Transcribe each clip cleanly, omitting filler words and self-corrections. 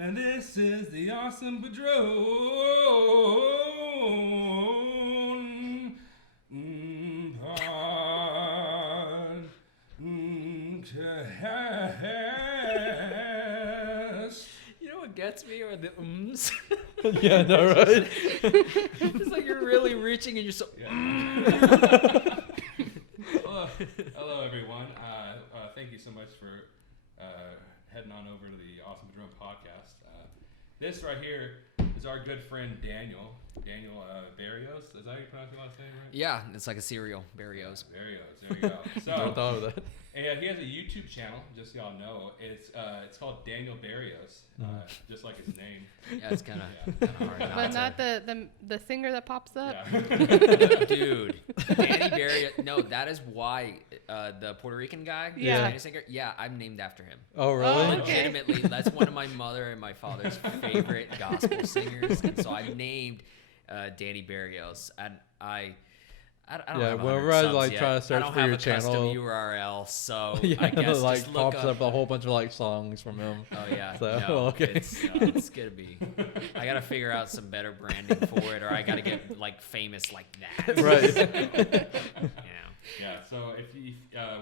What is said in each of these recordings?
And this is the Awesome Padrone podcast. You know what gets me are the ums. Yeah, no, right? It's like you're really reaching and you're so. Hello, everyone. Thank you so much for heading on over to the Awesome Padrone podcast. This right here is our good friend Daniel Berrios. Is that how you pronounce your last name, right? Yeah, it's like a cereal, Berrios. Berrios. There you go. So, Never thought of that. he has a YouTube channel, just so y'all know. It's called Daniel Berrios, just like his name. Yeah, it's kind of hard. But not the singer that pops up. Yeah. Dude, Danny Berrios. No, that is why the Puerto Rican guy, the Yeah. Spanish singer. Yeah, I'm named after him. Oh, really? Oh, okay. Legitimately, that's one of my mother and my father's favorite gospel singers, and so I named Danny Berrios. And I don't Yeah, have 100 whenever I, subs like, yet. try to search I don't for have your a custom channel- URL, so Yeah, I guess like just look pops up a whole bunch of like songs from him. Oh yeah, So, no, okay. it's gonna be. I gotta figure out some better branding for it, or I gotta get like famous like that. Right. Yeah. Yeah, so if you,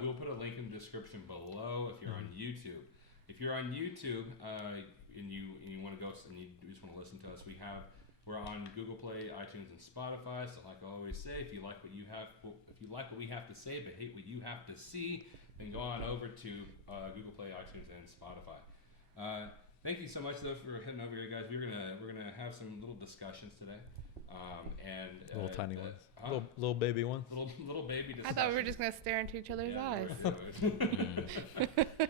we'll put a link in the description below if you're on YouTube. If you're on YouTube and you want to go and you just want to listen to us, we're on Google Play, iTunes, and Spotify. So like I always say, if you like what we have to say but hate what you have to see, then go on over to Google Play, iTunes, and Spotify. Thank you so much though for heading over here, guys. We're gonna have some little discussions today. Little tiny ones. Huh? Little baby ones. Little baby discussions. I thought we were just gonna stare into each other's eyes.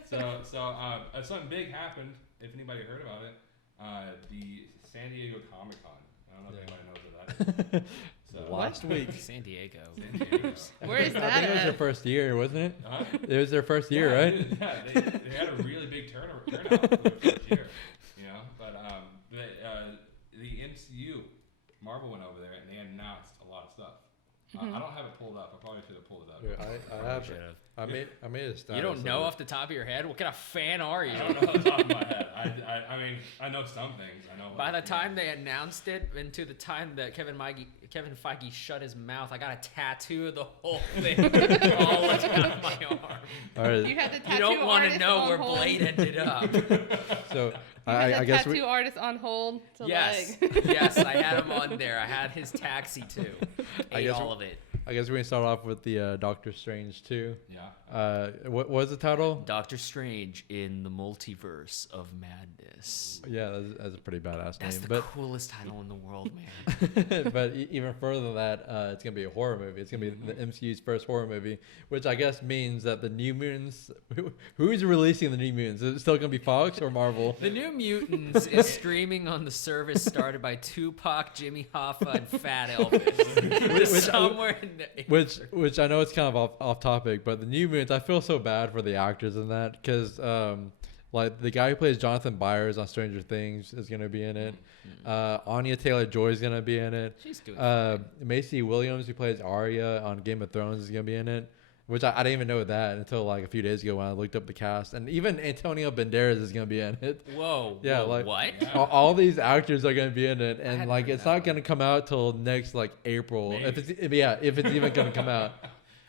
So something big happened. If anybody heard about it, the San Diego Comic Con. I don't know if anybody knows what that is. So, Last week. San Diego. San Diego. Where is I that think it was their at? first year, wasn't it? Huh? It was their first year, Yeah, right? Yeah, they had a really big turnout for their first year. You know, but the MCU, Marvel went over there and they announced a lot of stuff. I don't have it pulled up. I probably should have pulled it up. Yeah, I have. Should've. I made a status. You don't know of it. off the top of your head? What kind of fan are you? I don't know off the top of my head. I mean, I know some things. I know. By the like, time they announced it, and to the time that Kevin Feige shut his mouth, I got a tattoo of the whole thing all down my arm. All right. You had the tattoo You don't want to artist know on where hold. Blade ended up. So You had I the guess tattoo artist on hold. To Yes, like. yes, I had him on there. I had his taxi too. I Ate guess all of it. I guess we're gonna start off with the Doctor Strange 2. Yeah. What was the title? Doctor Strange in the Multiverse of Madness. Yeah, that's a pretty badass That's name. the But coolest title in the world, man. but even further than that, it's gonna be a horror movie. It's gonna be the MCU's first horror movie, which I guess means that the New Mutants. Who's releasing the New Mutants? Is it still gonna be Fox or Marvel? The New Mutants is streaming on the service started by Tupac, Jimmy Hoffa, and Fat Elvis. Somewhere in the Which I know it's kind of off topic, but the New Mutants, I feel so bad for the actors in that because like the guy who plays Jonathan Byers on Stranger Things is gonna be in it. Anya Taylor-Joy is gonna be in it. She's doing fine. Macy Williams, who plays Arya on Game of Thrones, is gonna be in it. Which I didn't even know that until like a few days ago when I looked up the cast, and even Antonio Banderas is gonna be in it. Whoa. Yeah, whoa, like what? Yeah. all these actors are gonna be in it, and hadn't like heard it's that not one. gonna come out till next like April. Maybe. If it's even gonna come out.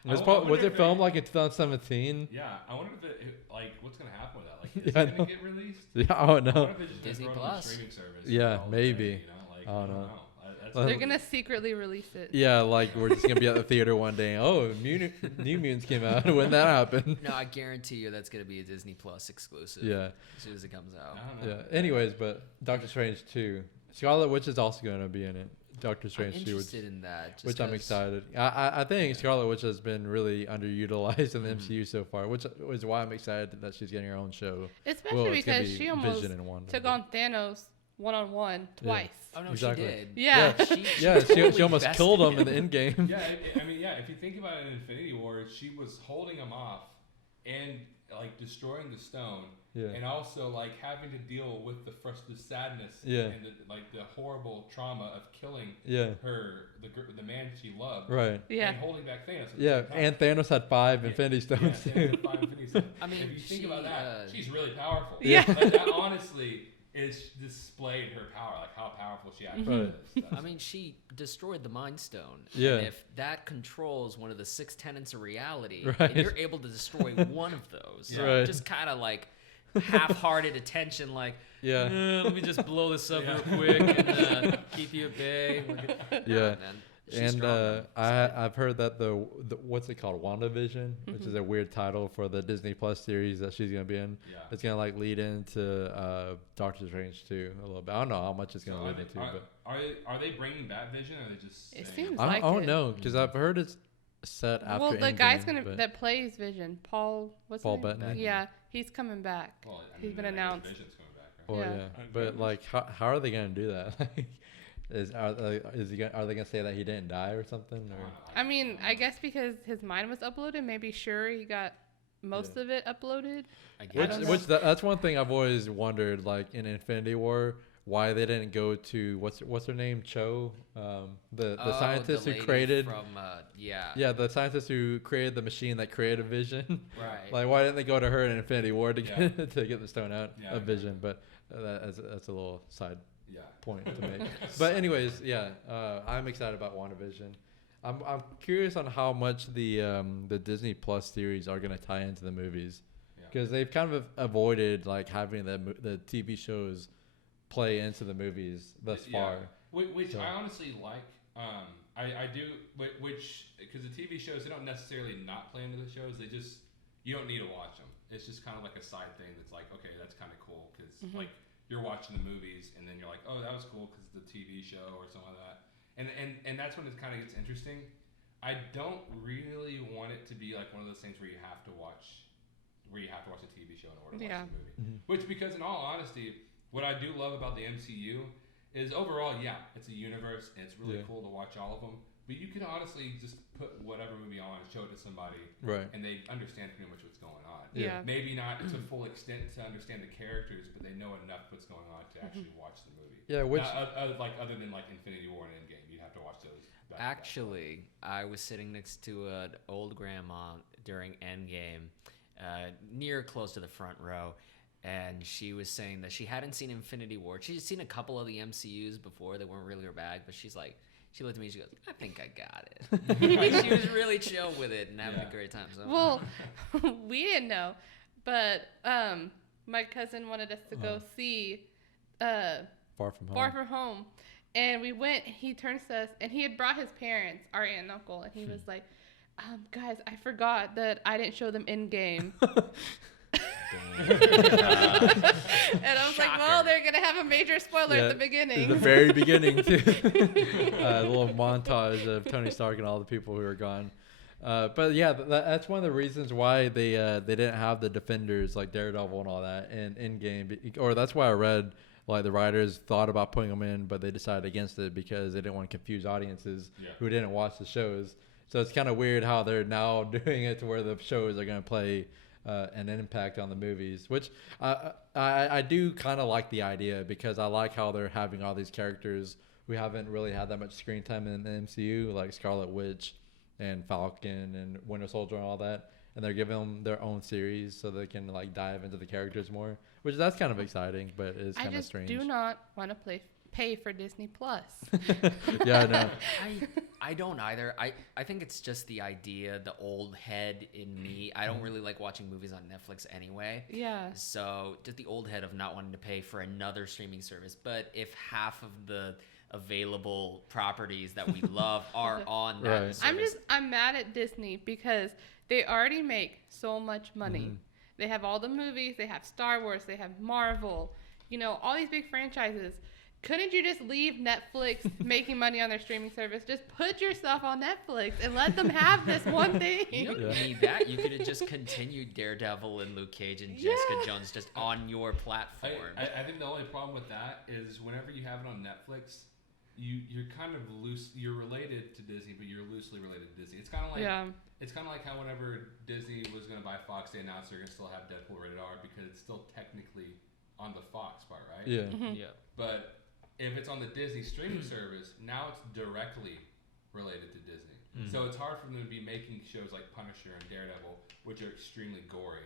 I Was wonder it if filmed like in 2017? Yeah. I wonder if like what's gonna happen with that. Like, is Yeah, I it gonna know. get released? Yeah, I don't I know. wonder if it's just Disney gonna throw it on Plus. the streaming service. Yeah, all the maybe. way, you know? Like, I don't know. That's They're gonna secretly release it. Yeah, like we're just gonna be at the theater one day. Oh, New Mutants came out. When that happened? No, I guarantee you that's going to be a Disney Plus exclusive. Yeah, As soon as it comes out. I don't know. yeah. Anyways, but Doctor Strange 2. Scarlet Witch is also gonna be in it. Doctor I'm Strange 2, which interested in that. just which I'm 'cause- excited. I think Scarlet Witch has been really underutilized in the MCU so far, which is why I'm excited that she's getting her own show. Especially Well, it's gonna because be she almost Vision and Wanda, took but- on Thanos one-on-one twice. Oh, no, Exactly. she did. Yeah. Yeah, she totally almost bested killed him in him. the end game. Yeah, I mean, yeah. If you think about it in Infinity War, she was holding him off, and like destroying the stone, Yeah. and also like having to deal with the sadness Yeah. and the horrible trauma of killing Yeah. the man she loved, Right. Yeah. and holding back Thanos. At the Yeah, same time. and Thanos had 5 Yeah. Infinity Stones Yeah, too. Thanos had 5 Infinity Stones. I mean, if you think she, about that, she's really powerful. Yeah. Like, that honestly is displayed her power, like how powerful she actually Right. is. I mean, she destroyed the Mind Stone. Yeah. And if that controls one of the 6 tenets of reality, Right. and you're able to destroy one of those, Yeah. Right. just kind of like half-hearted attention, like, Yeah. let me just blow this up Yeah. real quick and keep you at bay. Yeah. Man, she's And strong, man. I've heard that the what's it called, WandaVision, which is a weird title for the Disney Plus series that she's gonna be in. Yeah. It's gonna like lead into Doctor Strange too a little bit. I don't know how much it's gonna So lead into, but are they bringing back Vision, or are they just? It saying seems I like don't it. know because I've heard it's set after. Well, the guy's Endgame, that plays Vision, Paul. What's Paul his name? Bettany? Yeah, he's coming back. Well, I He's been I guess announced. Vision's coming back, right? Well, Yeah. yeah. But like, how are they gonna do that? Are they gonna say that he didn't die or something? Or I mean, I guess because his mind was uploaded, maybe sure he got most of it uploaded. I which guess. don't know. that's one thing I've always wondered, like in Infinity War, why they didn't go to what's her name, Cho, the Oh, scientist the who lady created from, yeah. yeah, the scientist who created the machine that created Vision. Right. Like, why didn't they go to her in Infinity War to Yeah. get to get the stone out Yeah, of Vision? But that's a little side Yeah. point to make. But anyways, yeah, I'm excited about WandaVision. I'm curious on how much the Disney Plus series are gonna tie into the movies, Yeah. because they've kind of avoided like having the TV shows play into the movies thus far. Which So- I honestly like. I do, which because the TV shows, they don't necessarily not play into the shows. They just, you don't need to watch them. It's just kind of like a side thing that's like, okay, that's kind of cool because like you're watching the movies and then you're like, oh, that was cool because it's the TV show or something like that. And that's when it kind of gets interesting. I don't really want it to be like one of those things where you have to watch a TV show in order to Yeah. watch the movie. Which, because in all honesty, what I do love about the MCU is overall, yeah, it's a universe and it's really Yeah. cool to watch all of them. But you can honestly just put whatever movie on and show it to somebody, Right. and they understand pretty much what's going on. Yeah. Maybe not to full extent to understand the characters, but they know enough what's going on to actually watch the movie. Yeah, which Like other than like Infinity War and Endgame, you'd have to watch those. back to back. Actually, I was sitting next to an old grandma during Endgame, near close to the front row, and she was saying that she hadn't seen Infinity War. She'd seen a couple of the MCUs before. They weren't really her bag, but she's like, she looked at me and she goes, I think I got it. Like, she was really chill with it and having Yeah. a great time. So Well, we didn't know, but my cousin wanted us to go see Far From Home. Far From Home, and we went. He turns to us, and he had brought his parents, our aunt and uncle, and he was like, "Guys, I forgot that I didn't show them Endgame." And I was like, "Well, Shocker. they're gonna have a major spoiler Yeah, at the beginning." In the very beginning, too. A little montage of Tony Stark and all the people who are gone. But yeah, that's one of the reasons why they didn't have the Defenders like Daredevil and all that in Endgame, or that's why I read like the writers thought about putting them in, but they decided against it because they didn't want to confuse audiences Yeah. who didn't watch the shows. So it's kind of weird how they're now doing it to where the shows are going to play an impact on the movies, which I do kind of like the idea, because I like how they're having all these characters who haven't really had that much screen time in the MCU, like Scarlet Witch and Falcon and Winter Soldier and all that, and they're giving them their own series so they can like dive into the characters more, which that's kind of exciting, but it's I kind of just strange. do not want to pay for Disney Plus. Yeah, I know. I don't either. I think it's just the idea, the old head in me. I don't really like watching movies on Netflix anyway. Yeah. So just the old head of not wanting to pay for another streaming service. But if half of the available properties that we love are on that Right. service, I'm mad at Disney because they already make so much money. They have all the movies, they have Star Wars, they have Marvel, all these big franchises. Couldn't you just leave Netflix making money on their streaming service? Just put your stuff on Netflix and let them have this one thing. you don't Yeah. need that. You could have just continued Daredevil and Luke Cage and Jessica Yeah. Jones just on your platform. I think the only problem with that is whenever you have it on Netflix, you're kind of loose. You're related to Disney, but you're loosely related to Disney. It's kind of like it's kind of like how whenever Disney was going to buy Fox, they announced they're going to still have Deadpool rated R because it's still technically on the Fox part, right? Yeah. Yeah. But if it's on the Disney streaming service, now it's directly related to Disney. So it's hard for them to be making shows like Punisher and Daredevil, which are extremely gory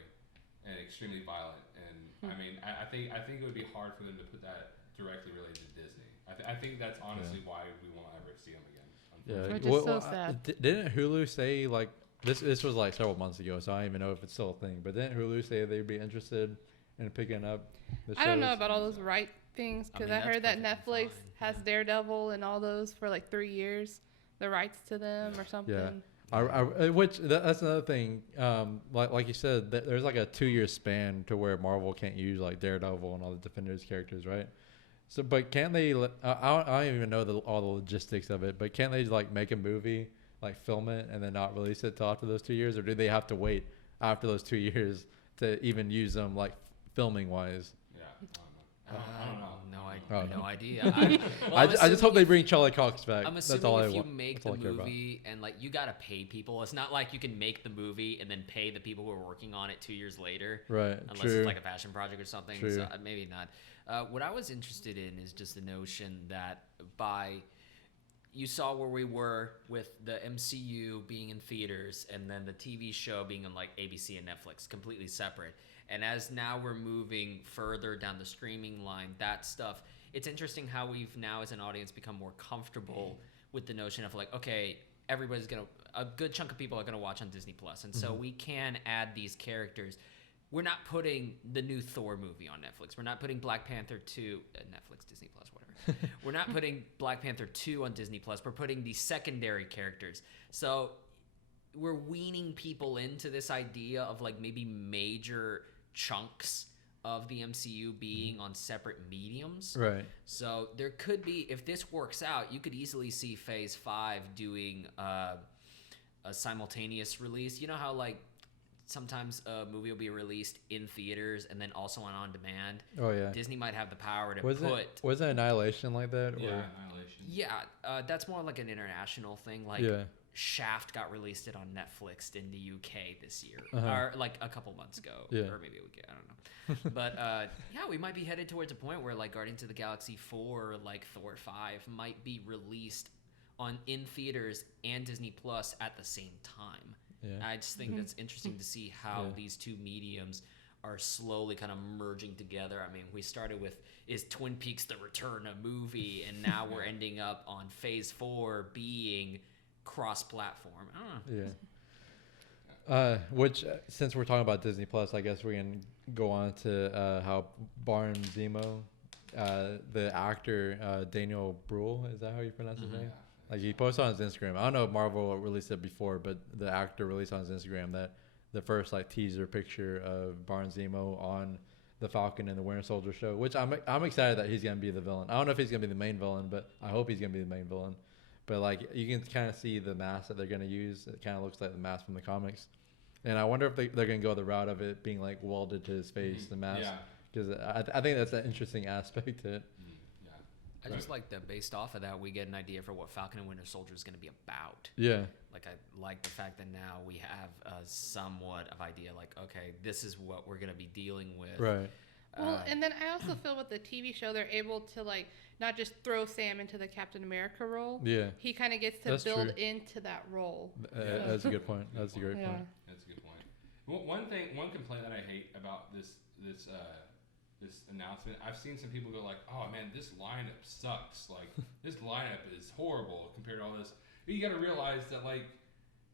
and extremely violent. And I mean, I think it would be hard for them to put that directly related to Disney. I think that's honestly why we won't ever see them again. Yeah. Which is so sad. Didn't Hulu say like this was like several months ago, so I don't even know if it's still a thing. But didn't Hulu say they'd be interested in picking up the shows? I don't know about all those right things because I mean, I heard that that's Netflix perfectly has Daredevil and all those for like 3 years, the rights to them or something. Yeah. That's another thing. Like you said, there's like a 2-year span to where Marvel can't use like Daredevil and all the Defenders characters, right? So, but can't they? I don't even know all the logistics of it. But can't they like make a movie, like film it, and then not release it till after those 2 years, or do they have to wait after those 2 years to even use them, like filming wise? Yeah, I don't know. No idea. I just hope they bring Charlie Cox back. I'm That's all assuming I if you want. make That's the all I care about. movie and like you gotta pay people, it's not like you can make the movie and then pay the people who are working on it 2 years later. Right. Unless True. it's like a fashion project or something. True. So maybe not. What I was interested in is just the notion that you saw where we were with the MCU being in theaters and then the TV show being on like ABC and Netflix, completely separate. And as now we're moving further down the streaming line, that stuff, it's interesting how we've now as an audience become more comfortable with the notion of like, okay, a good chunk of people are gonna watch on Disney Plus, and so we can add these characters. We're not putting the new Thor movie on Netflix. We're not putting Black Panther 2 Netflix, Disney Plus, whatever. We're not putting Black Panther 2 on Disney Plus. We're putting these secondary characters. So we're weaning people into this idea of like maybe major chunks of the MCU being on separate mediums. Right. So there could be, if this works out, you could easily see Phase 5 doing a simultaneous release. You know how like sometimes a movie will be released in theaters and then also on demand. Oh yeah. Disney might have the power to Was it Annihilation like that? Yeah, Or? Annihilation. Yeah, that's more like an international thing. Like Shaft got released on Netflix in the UK this year, or like a couple months ago, or maybe a week. I don't know. But yeah, we might be headed towards a point where like Guardians of the Galaxy 4, like Thor 5, might be released in theaters and Disney Plus at the same time. Yeah. I just think that's interesting to see how these two mediums are slowly kind of merging together. I mean, we started with, is Twin Peaks The Return a movie? And now we're ending up on Phase 4 being cross-platform. I don't know. Yeah. Which, since we're talking about Disney Plus, I guess we can go on to how Barn Zemo, the actor Daniel Bruhl, is that how you pronounce his name? Like he posted on his Instagram. I don't know if Marvel released it before, but the actor released on his Instagram that the first like teaser picture of Barn Zemo on the Falcon and the Winter Soldier show, which I'm excited that he's gonna be the villain. I don't know if he's gonna be the main villain, but I hope he's gonna be the main villain. But like you can kind of see the mask that they're gonna use. It kind of looks like the mask from the comics, and I wonder if they're gonna go the route of it being like welded to his face, the mask, because I think that's an interesting aspect to it. I just like that based off of that, we get an idea for what Falcon and Winter Soldier is going to be about. Yeah. Like, I like the fact that now we have a somewhat of idea, like, okay, this is what we're going to be dealing with. Right. Well, and then I also feel with the TV show, they're able to, like, not just throw Sam into the Captain America role. Yeah. He kind of gets to build into that role. That's a good point. That's a great point. That's a good point. One complaint that I hate about this announcement, I've seen some people go like, oh man, this lineup sucks. Like, this lineup is horrible compared to all this. But you got to realize that, like,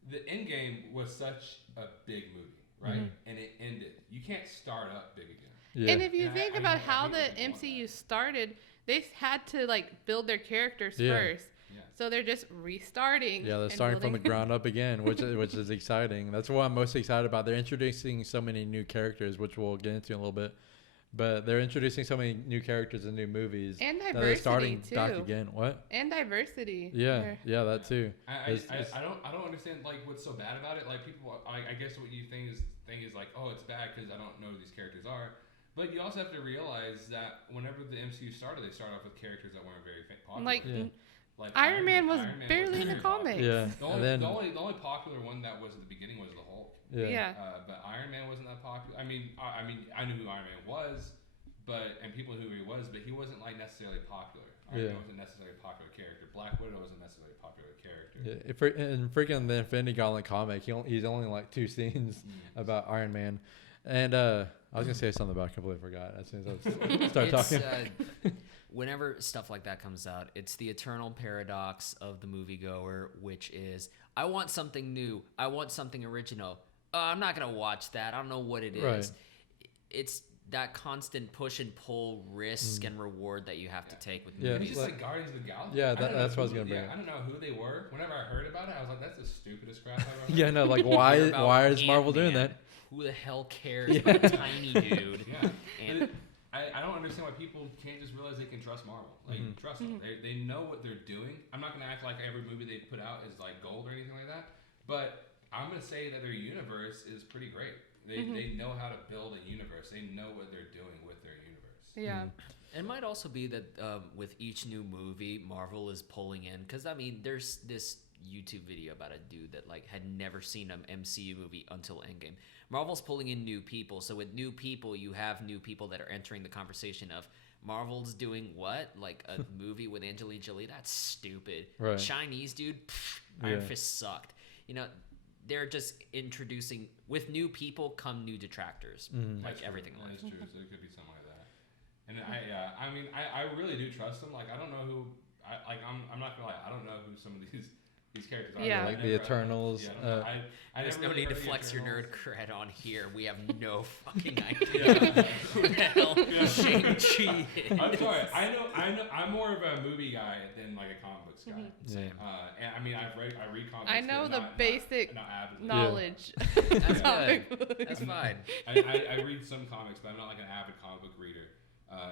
the Endgame was such a big movie, right? And it ended. You can't start up big again. Yeah. And if you think about how the MCU started, they had to, like, build their characters first. Yeah. So they're just restarting. Yeah, they're starting from the ground up again, which is exciting. That's what I'm most excited about. They're introducing so many new characters, which we'll get into in a little bit. But they're introducing so many new characters in new movies. And diversity, that they're starting too. back again. What? And diversity. Yeah, that too. I don't understand like what's so bad about it. Like people, I guess what you think is like, oh, it's bad because I don't know who these characters are. But you also have to realize that whenever the MCU started, they started off with characters that weren't very popular. Like, Yeah. Like Iron Man was Iron Man barely in the popular. comics. Yeah. The only popular one that was at the beginning was the Hulk. Yeah. But Iron Man wasn't that popular. I mean, I knew who Iron Man was, and people knew who he was, but he wasn't like necessarily popular. Iron Man wasn't necessarily a popular character. Black Widow wasn't necessarily a popular character. Yeah. In freaking the Infinity Gauntlet comic, he's only like 2 scenes about Iron Man, and I was gonna say something about it, I completely forgot as soon as I started talking. Whenever stuff like that comes out, it's the eternal paradox of the moviegoer, which is, I want something new. I want something original. I'm not going to watch that. I don't know what it is. Right. It's that constant push and pull, risk and reward that you have to take with Yeah. movies. It's just like Guardians of the Galaxy. Yeah, that's what I was gonna bring I up. don't know who they were. Whenever I heard about it, I was like, "That's the stupidest crap I've ever heard." Yeah, no, like Hear about why is Marvel doing Ant-Man. that? Who the hell cares about a tiny dude? Yeah. And I don't understand why people can't just realize they can trust Marvel. Like, trust them. They know what they're doing. I'm not going to act like every movie they put out is like gold or anything like that. But I'm going to say that their universe is pretty great. They know how to build a universe. They know what they're doing with their universe. Yeah. it might also be that with each new movie, Marvel is pulling in. Because, I mean, there's this YouTube video about a dude that like had never seen an MCU movie until Endgame. Marvel's pulling in new people, so with new people, you have new people that are entering the conversation of Marvel's doing what? Like a movie with Angelina Jolie? That's stupid. Right. Chinese dude, Iron Fist sucked. You know, they're just introducing with new people come new detractors, like everything. That is true. So it could be something like that. And I mean, I really do trust them. Like I don't know who. I'm not gonna lie. I don't know who some of these characters are. Yeah. Like the Eternals. There's no really need to heard the flex your nerd Eternals. cred on here. We have no fucking idea who the hell Shang-Chi is. I'm sorry. I know. I'm more of a movie guy than like a comic books guy. Same. And I mean, I read comics. I know but the not basic not avidly. knowledge. That's Comic good. books. That's fine. I read some comics, but I'm not like an avid comic book reader.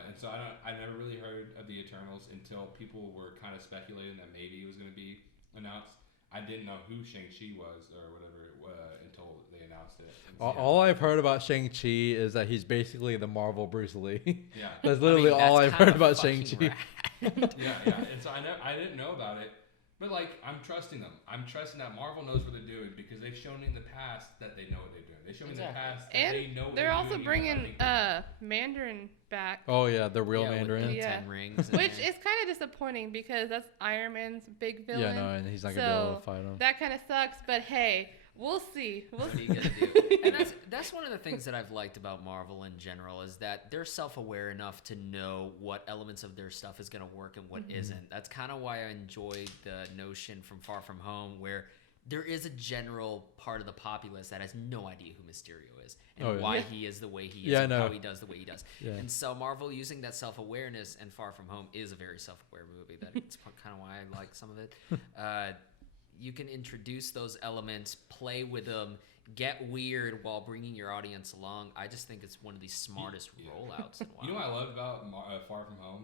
And so I never really heard of the Eternals until people were kind of speculating that maybe it was going to be announced. I didn't know who Shang-Chi was or whatever until they announced it. All I've heard about Shang-Chi is that he's basically the Marvel Bruce Lee. Yeah. That's literally all I've heard about Shang-Chi. Yeah. And so I didn't know about it. But like I'm trusting them. I'm trusting that Marvel knows what they're doing because they've shown in the past that they know what they're doing. They've shown in the past that And they know what they're also doing, bringing Mandarin back. Oh yeah, the real with Mandarin. the Yeah. 10 rings. Which is kind of disappointing because that's Iron Man's big villain. Yeah, no, and he's not gonna be able to fight him. That kind of sucks, but hey, we'll see. We'll What are see. you gonna do? And that's one of the things that I've liked about Marvel in general is that they're self-aware enough to know what elements of their stuff is gonna work and what isn't. That's kind of why I enjoyed the notion from Far From Home, where there is a general part of the populace that has no idea who Mysterio is and why he is the way he is Yeah, I and know. how he does the way he does. Yeah. And so Marvel using that self-awareness and Far From Home is a very self-aware movie. That's kind of why I like some of it. You can introduce those elements, play with them, get weird while bringing your audience along. I just think it's one of the smartest rollouts in a while. You know what I love about Far From Home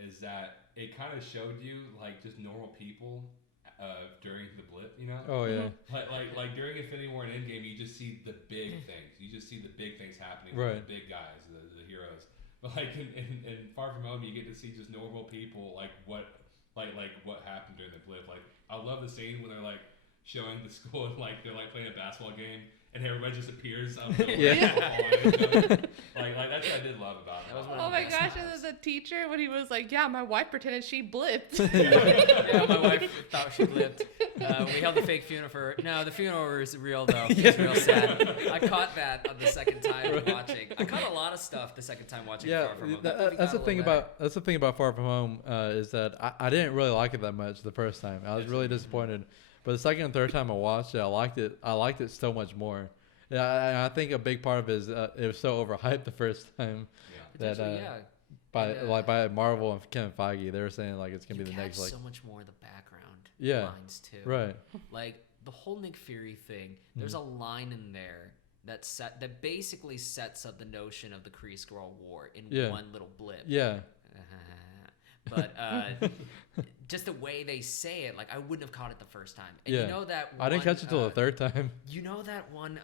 is that it kind of showed you like just normal people during the blip, you know? Oh yeah. Like during Infinity War and Endgame, you just see the big things. You just see the big things happening Right. with the big guys, the heroes. But like in Far From Home, you get to see just normal people, like what happened during the blip. Like I love the scene when they're like showing the school and like they're like playing a basketball game and everybody just appears out of the like that's what I did love about it. That was one Oh of my the best gosh, parts. and the teacher, when he was like, yeah, my wife pretended she blipped. Yeah, my wife thought she lived. We held a fake funeral for her. No, the funeral was real though. It's real sad. I caught that on the second time watching. I caught a lot of stuff the second time watching Yeah, Far From Home. that's the thing about Far From Home is that I didn't really like it that much the first time. I was really disappointed, but the second and third time I watched it, I liked it. I liked it so much more. Yeah, I think a big part of it is it was so overhyped the first time that by Marvel and Kevin Feige, they were saying like it's gonna be the next like so much more of the background lines too. Right. Like the whole Nick Fury thing. There's a line in there that basically sets up the notion of the Kree-Skrull War in one little blip. Yeah. But just the way they say it, like I wouldn't have caught it the first time. And you know that I didn't catch it till the third time. You know that one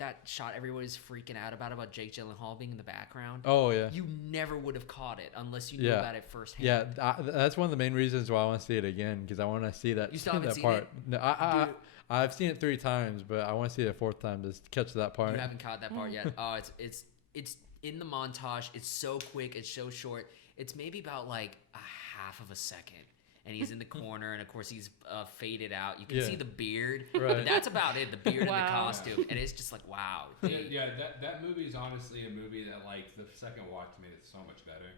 that shot everybody's freaking out about Jake Gyllenhaal being in the background. Oh yeah. You never would have caught it unless you knew about it firsthand. Yeah, that's one of the main reasons why I want to see it again, because I want to see that. You still haven't that seen part. it? No, I've seen it 3 times, but I want to see it a 4th time to catch that part. You haven't caught that part yet. Oh, it's in the montage. It's so quick. It's so short. It's maybe about like a half of a second. And he's in the corner, and of course he's faded out. You can see the beard, but that's about it. The beard and the costume, and it's just like wow. Yeah, that movie is honestly a movie that like the second watch made it so much better.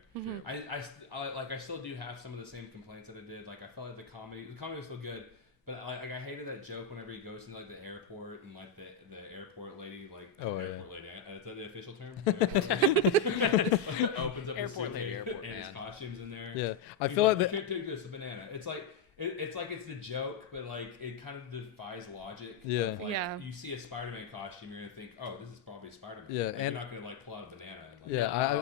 I still do have some of the same complaints that I did. Like I felt like the comedy was still good, but like I hated that joke whenever he goes into like the airport and like the airport lady airport lady. Is that the official term? Opens up airport lady, and his costumes in there. Yeah, I He's feel like you can't take this, a banana. It's like it's the joke, but like it kind of defies logic. Yeah. Like, you see a Spider-Man costume, you're gonna think, oh, this is probably Spider-Man. Yeah, like, and you're not gonna like pull out a banana.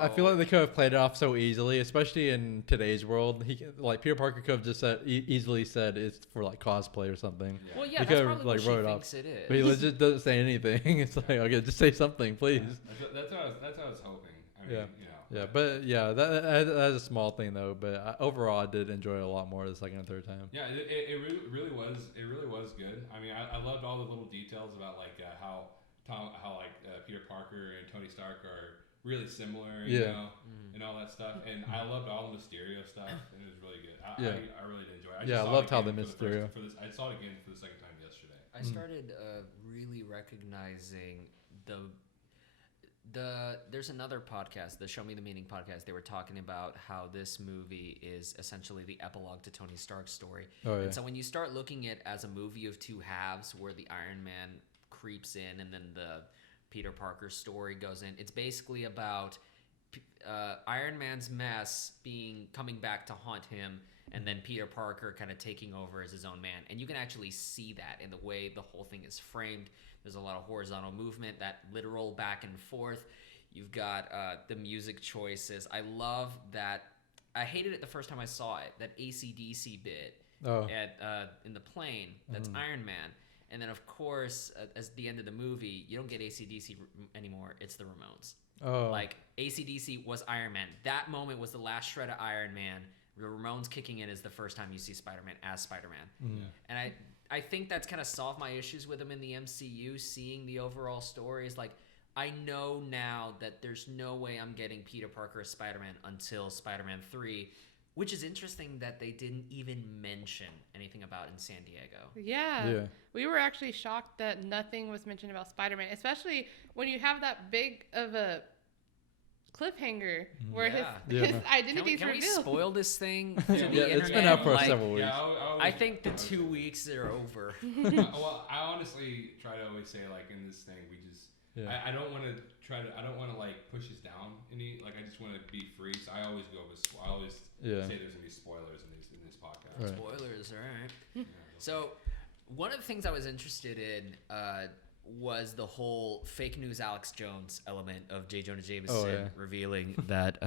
I feel like they could have played it off so easily, especially in today's world. Peter Parker could have just easily said it's for like cosplay or something. Yeah. Well, yeah, he that's probably what she thinks it is. But he legit doesn't say anything. It's like, okay, just say something, please. Yeah. That's what I was hoping. I mean, Yeah, but that's a small thing though. But overall, I did enjoy it a lot more the second and third time. Yeah, it really was good. I mean, I loved all the little details about like how Peter Parker and Tony Stark are really similar, you know, and all that stuff. And I loved all the Mysterio stuff, and it was really good. I really did enjoy it. I loved how the Mysterio. I saw it again for the second time yesterday. I started really recognizing there's another podcast, the Show Me the Meaning podcast. They were talking about how this movie is essentially the epilogue to Tony Stark's story. Oh, yeah. And so when you start looking at it as a movie of 2 halves, where the Iron Man creeps in and then the Peter Parker story goes in, it's basically about Iron Man's mess coming back to haunt him, and then Peter Parker kind of taking over as his own man. And you can actually see that in the way the whole thing is framed. There's a lot of horizontal movement, that literal back and forth. You've got the music choices. I love that. I hated it the first time I saw it, that AC/DC bit in the plane. That's Iron Man. And then, of course, as the end of the movie, you don't get AC/DC anymore. It's the Ramones. Oh. Like, AC/DC was Iron Man. That moment was the last shred of Iron Man. The Ramones kicking in is the first time you see Spider-Man as Spider-Man. Mm. And I think that's kind of solved my issues with him in the MCU, seeing the overall story. Is like, I know now that there's no way I'm getting Peter Parker as Spider-Man until Spider-Man 3, which is interesting that they didn't even mention anything about in San Diego. Yeah. We were actually shocked that nothing was mentioned about Spider-Man, especially when you have that big of a cliffhanger where his identity is revealed. Can we spoil this thing? It's been out for several weeks. I think the 2 weeks are over. Well, I honestly try to always say, like, in this thing, we just... I don't want to like push us down any, like, I just want to be free. So I always go with, say there's gonna be spoilers in this podcast. Right. Spoilers, all right. Yeah. So one of the things I was interested in was the whole fake news Alex Jones element of J. Jonah Jameson revealing that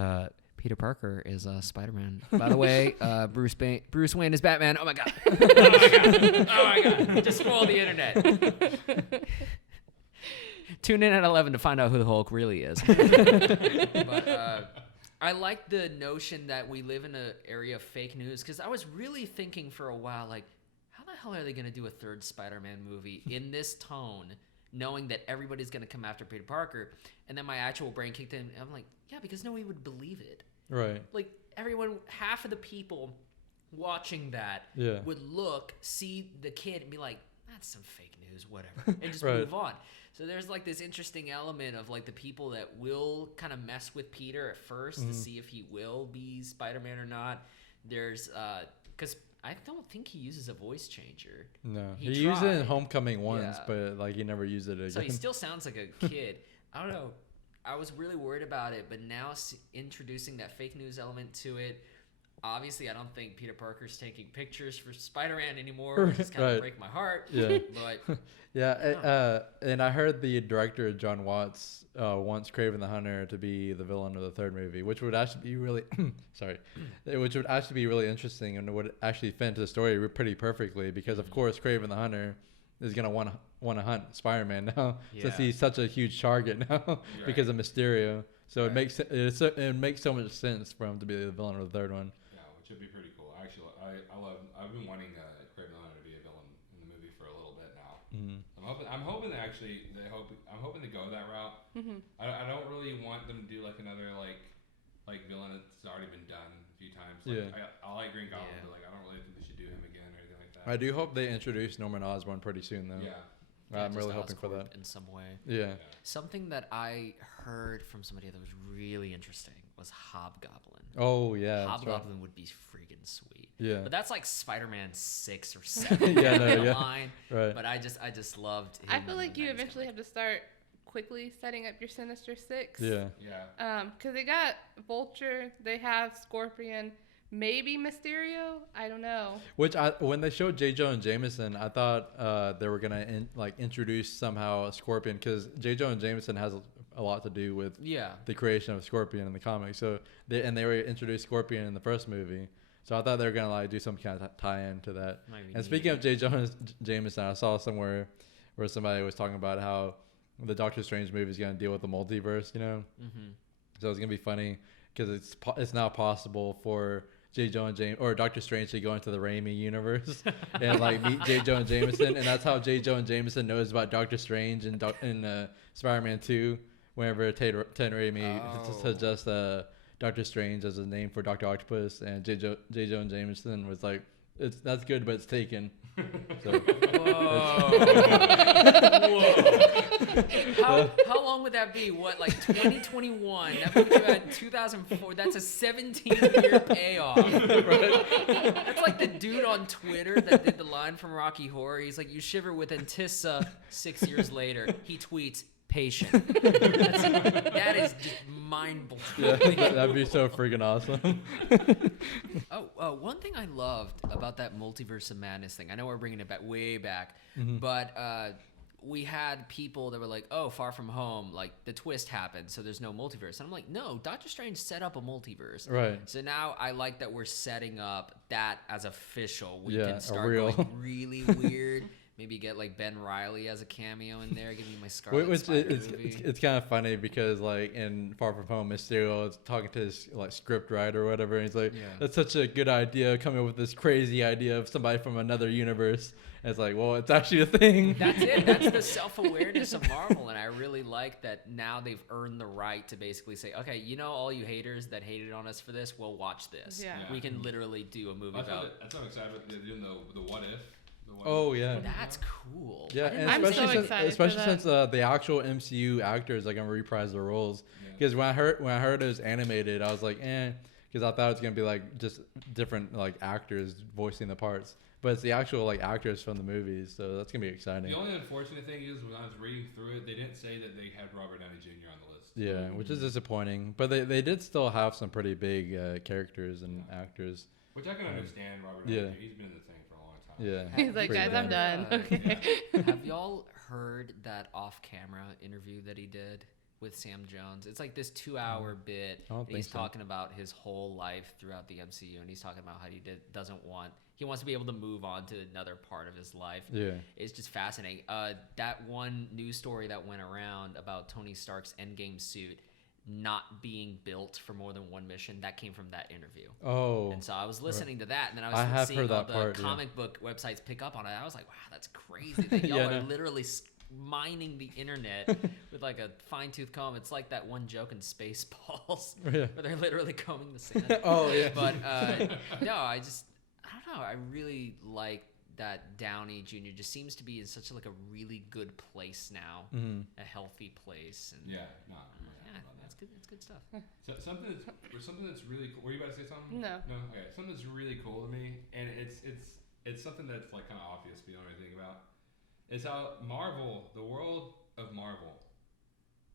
Peter Parker is Spider-Man. By the way, Bruce Wayne is Batman. Oh my god. Oh my god. Just spoil the internet. Tune in at 11 to find out who the Hulk really is. But I like the notion that we live in an area of fake news, because I was really thinking for a while, like, how the hell are they going to do a third Spider-Man movie in this tone, knowing that everybody's going to come after Peter Parker? And then my actual brain kicked in, and I'm like, yeah, because nobody would believe it. Right. Like, half of the people watching that would see the kid and be like, that's some fake news, whatever, and just move on. So there's like this interesting element of like the people that will kind of mess with Peter at first to see if he will be Spider-Man or not. There's because I don't think he uses a voice changer. No, he used it in Homecoming once, but like he never used it again. So he still sounds like a kid. I don't know. I was really worried about it, but now introducing that fake news element to it. Obviously, I don't think Peter Parker's taking pictures for Spider-Man anymore, which is kind of break my heart. Yeah, but and I heard the director John Watts wants Kraven the Hunter to be the villain of the third movie, which would actually be really which would actually be really interesting and would actually fit into the story pretty perfectly, because of course Kraven the Hunter is gonna want to hunt Spider-Man now, since Yeah. he's such a huge target now because of Mysterio. So it makes so much sense for him to be the villain of the third one. Yeah, which would be pretty cool. Actually, I've been wanting Craig Villain to be a villain in the movie for a little bit now. I'm hoping they go that route. I don't really want them to do like another like villain that's already been done a few times. Like, I like Green Goblin, but like I don't really think they should do him again or anything like that. I do hope they introduce Norman Osborn pretty soon, though. Yeah. I'm really hoping for that. In some way. Yeah. Something that I heard from somebody that was really interesting was Hobgoblin. Oh yeah. Hobgoblin would be freaking sweet. Yeah. But that's like Spider-Man 6 or 7 Yeah, no, yeah. line. Right. But I just loved him. I feel like and you that he's eventually have to start quickly setting up your Sinister Six. Yeah. Yeah. Because they got Vulture, they have Scorpion, maybe Mysterio. I don't know. Which when they showed J. Jonah Jameson, I thought they were gonna introduce somehow a Scorpion, because J. Jonah Jameson has a lot to do with the creation of Scorpion in the comics. So they were introduced Scorpion in the first movie. So I thought they were gonna like do some kind of tie-in to that. And speaking of J. Jonah Jameson, I saw somewhere where somebody was talking about how the Doctor Strange movie is gonna deal with the multiverse, you know. So it's gonna be funny because it's now possible for J. Jonah or Doctor Strange to go into the Raimi universe and like meet J. Jonah Jameson, and that's how J. Jonah Jameson knows about Doctor Strange and Spider-Man 2. Whenever Ted Raimi suggests Doctor Strange as a name for Dr. Octopus, and J. Jonah Jameson was like, that's good, but it's taken. So, Whoa. How long would that be? What, like 2021? That movie came out in 2004. That's a 17-year payoff. Right? That's like the dude on Twitter that did the line from Rocky Horror. He's like, you shiver with Antissa 6 years later. He tweets, patient. That is just mind-blowing. Yeah, that'd be so freaking awesome. One thing I loved about that Multiverse of Madness thing, I know we're bringing it back way back, but we had people that were like, oh, Far From Home, like the twist happened, so there's no multiverse. And I'm like, no, Doctor Strange set up a multiverse. Right. So now I like that we're setting up that as official. We Yeah, can start going really weird. Maybe get like Ben Reilly as a cameo in there. Give me my Scarlet Spider movie. It's kind of funny because like in Far From Home, Mysterio is talking to his like script writer or whatever, and he's like, "That's such a good idea, coming up with this crazy idea of somebody from another universe." And it's like, well, it's actually a thing. That's it. That's the self-awareness of Marvel, and I really like that now they've earned the right to basically say, okay, you know, all you haters that hated on us for this, well, watch this. Yeah. We can literally do a movie about. That's what I'm excited about. They're doing the what if. Oh yeah, that's cool. Yeah, and I'm so excited especially since the actual MCU actors are gonna reprise their roles. Because when I heard it was animated, I was like, because I thought it was gonna be like just different like actors voicing the parts. But it's the actual like actors from the movies, so that's gonna be exciting. The only unfortunate thing is when I was reading through it, they didn't say that they had Robert Downey Jr. on the list. Yeah, which is disappointing. But they did still have some pretty big characters and actors. Which I can understand, Robert Downey Jr. He's been in the thing for a long time. Yeah. He's like, guys, I'm done. Okay. Have y'all heard that off-camera interview that he did with Sam Jones? It's like this 2-hour bit. He's talking about his whole life throughout the MCU, and he's talking about how he wants to be able to move on to another part of his life. Yeah. It's just fascinating. That one news story that went around about Tony Stark's Endgame suit not being built for more than one mission, that came from that interview. Oh. And so I was listening to that, and then I I was have seeing heard all that the part, comic book websites pick up on it. I was like, wow, that's crazy that y'all are literally mining the internet with like a fine-tooth comb. It's like that one joke in Spaceballs where they're literally combing the sand. Oh yeah. But no, I don't know. I really like that Downey Jr. just seems to be in such like a really good place now, a healthy place. And that's good. That's good stuff. So, something that's really cool. Were you about to say something? No. Okay. Something that's really cool to me, and it's something that's like kind of obvious, but you don't really think about, is how Marvel, the world of Marvel,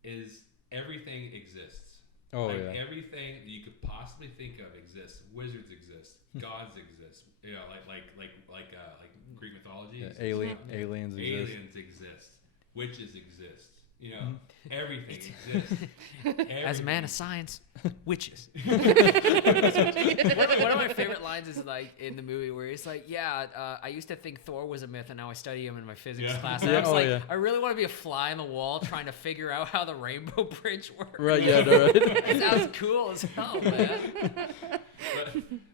is everything exists. Oh like, yeah. Everything that you could possibly think of exists. Wizards exist. Gods exist. You know, like Greek mythology. Yeah, aliens exist. Aliens exist. Witches exist. You know, everything exists. As a man of science. Witches. One of my favorite lines is like in the movie where it's like, I used to think Thor was a myth, and now I study him in my physics class. And I was I really want to be a fly on the wall trying to figure out how the Rainbow Bridge works. Right, yeah, no, right. That sounds cool as hell, man.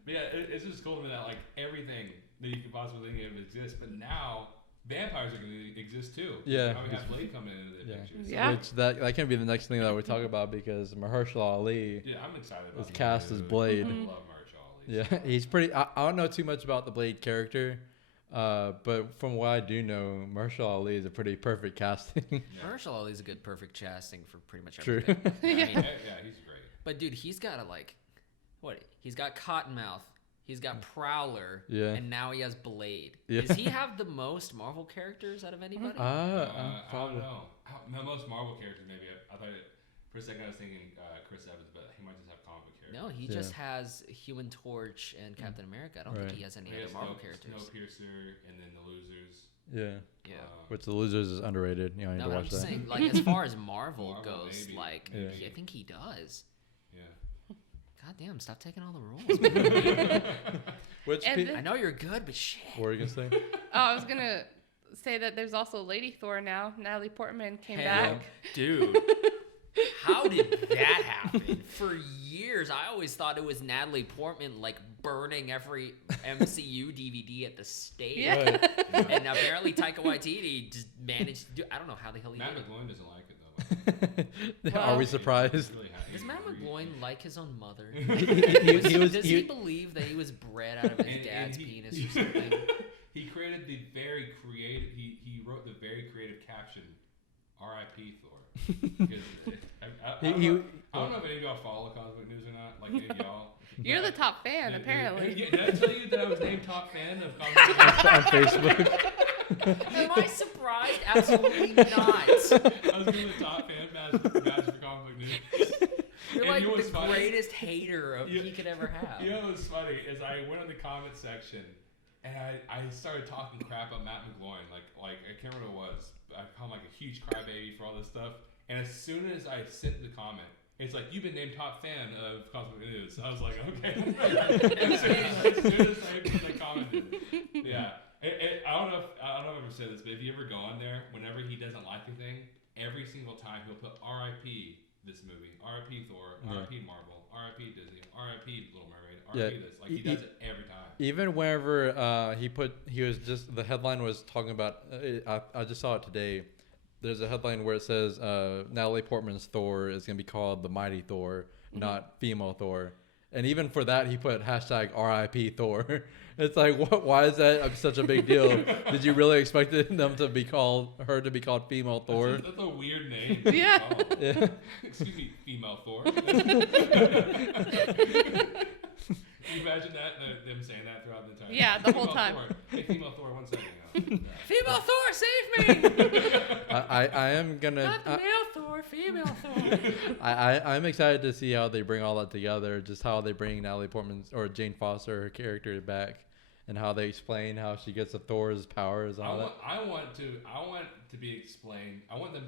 But yeah, it's just cool to me that like everything that you could possibly think of exists, but now vampires are going to exist too. Yeah. Now we have Blade coming into the picture. So. Yeah. Which that can be the next thing that we talk about because Mahershala Ali Yeah, I'm excited about is cast as Blade. I love Mahershala Ali. Yeah, he's pretty. I don't know too much about the Blade character, but from what I do know, Mahershala Ali is a pretty perfect casting. Mahershala Ali is a good perfect casting for pretty much True. everything. I mean, Yeah, he's great. but dude, he's got he's got Cottonmouth, he's got Prowler, Yeah. and now he has Blade. Yeah. Does he have the most Marvel characters out of anybody? I Probably. don't know. The most Marvel characters, maybe. I thought for a second I was thinking Chris Evans, but he might just have comic book characters. No, he just has Human Torch and Captain America. I don't think he has any other Marvel characters. Snowpiercer, and then the Losers. Yeah. Yeah. Which the Losers is underrated. You know, I need No, to but I'm watch just that. saying, like as far as Marvel Marvel, goes, maybe. like Yeah. I think he does. Yeah. God damn, stop taking all the roles, man. Which And I know you're good, but shit. what were you gonna say? Oh, I was gonna say that there's also Lady Thor now. Natalie Portman came Hell, back. dude. How did that happen? For years, I always thought it was Natalie Portman like burning every MCU DVD at the stake. Yeah. And apparently Taika Waititi just managed to do. I don't know how the hell he Matt did it. McGloin doesn't like it though. Are we Well- surprised? He's really happy. Does Matt McGloin like his own mother? Does he believe that he was bred out of his dad's penis or something? He created the very creative. He wrote the very creative caption, "R.I.P. Thor." Because I don't know if any of y'all follow comic book news or not. Like maybe y'all. You're the top fan, apparently. Did I tell you that I was named top fan of comic book news? On Facebook. Am I surprised? Absolutely not. I was doing the top fan badge for comic book news. You're And like you know what's the funny? greatest hater he could ever have. You know what's funny is I went in the comment section and I started talking crap about Matt McGloin. Like I can't remember what it was. I called him like a huge crybaby for all this stuff. And as soon as I sent the comment, it's like, you've been named top fan of Cosmic News. I was like, okay. as soon as I commented. Yeah. I don't know if I've ever said this, but if you ever go on there, whenever he doesn't like a thing, every single time he'll put R.I.P. this movie, R.I.P. Thor, R.I.P. Marvel, R.I.P. Disney, R.I.P. Little Mermaid, R.I.P. this. Like he does it every time. Even whenever the headline was talking about, I just saw it today. There's a headline where it says Natalie Portman's Thor is going to be called the Mighty Thor, not female Thor. And even for that, he put hashtag RIP Thor. It's like, why is that such a big deal? Did you really expect her to be called female Thor? That's a weird name. Yeah. Oh. Yeah. Excuse me, female Thor. Can you imagine them saying that throughout the entire Yeah, the whole Female time. Thor. Hey, female Thor, 1 second. Female Thor, save me! I am gonna. Not male Thor, female Thor. I'm excited to see how they bring all that together. Just how they bring Natalie Portman's or Jane Foster, her character, back, and how they explain how she gets the Thor's powers. And all that. I want them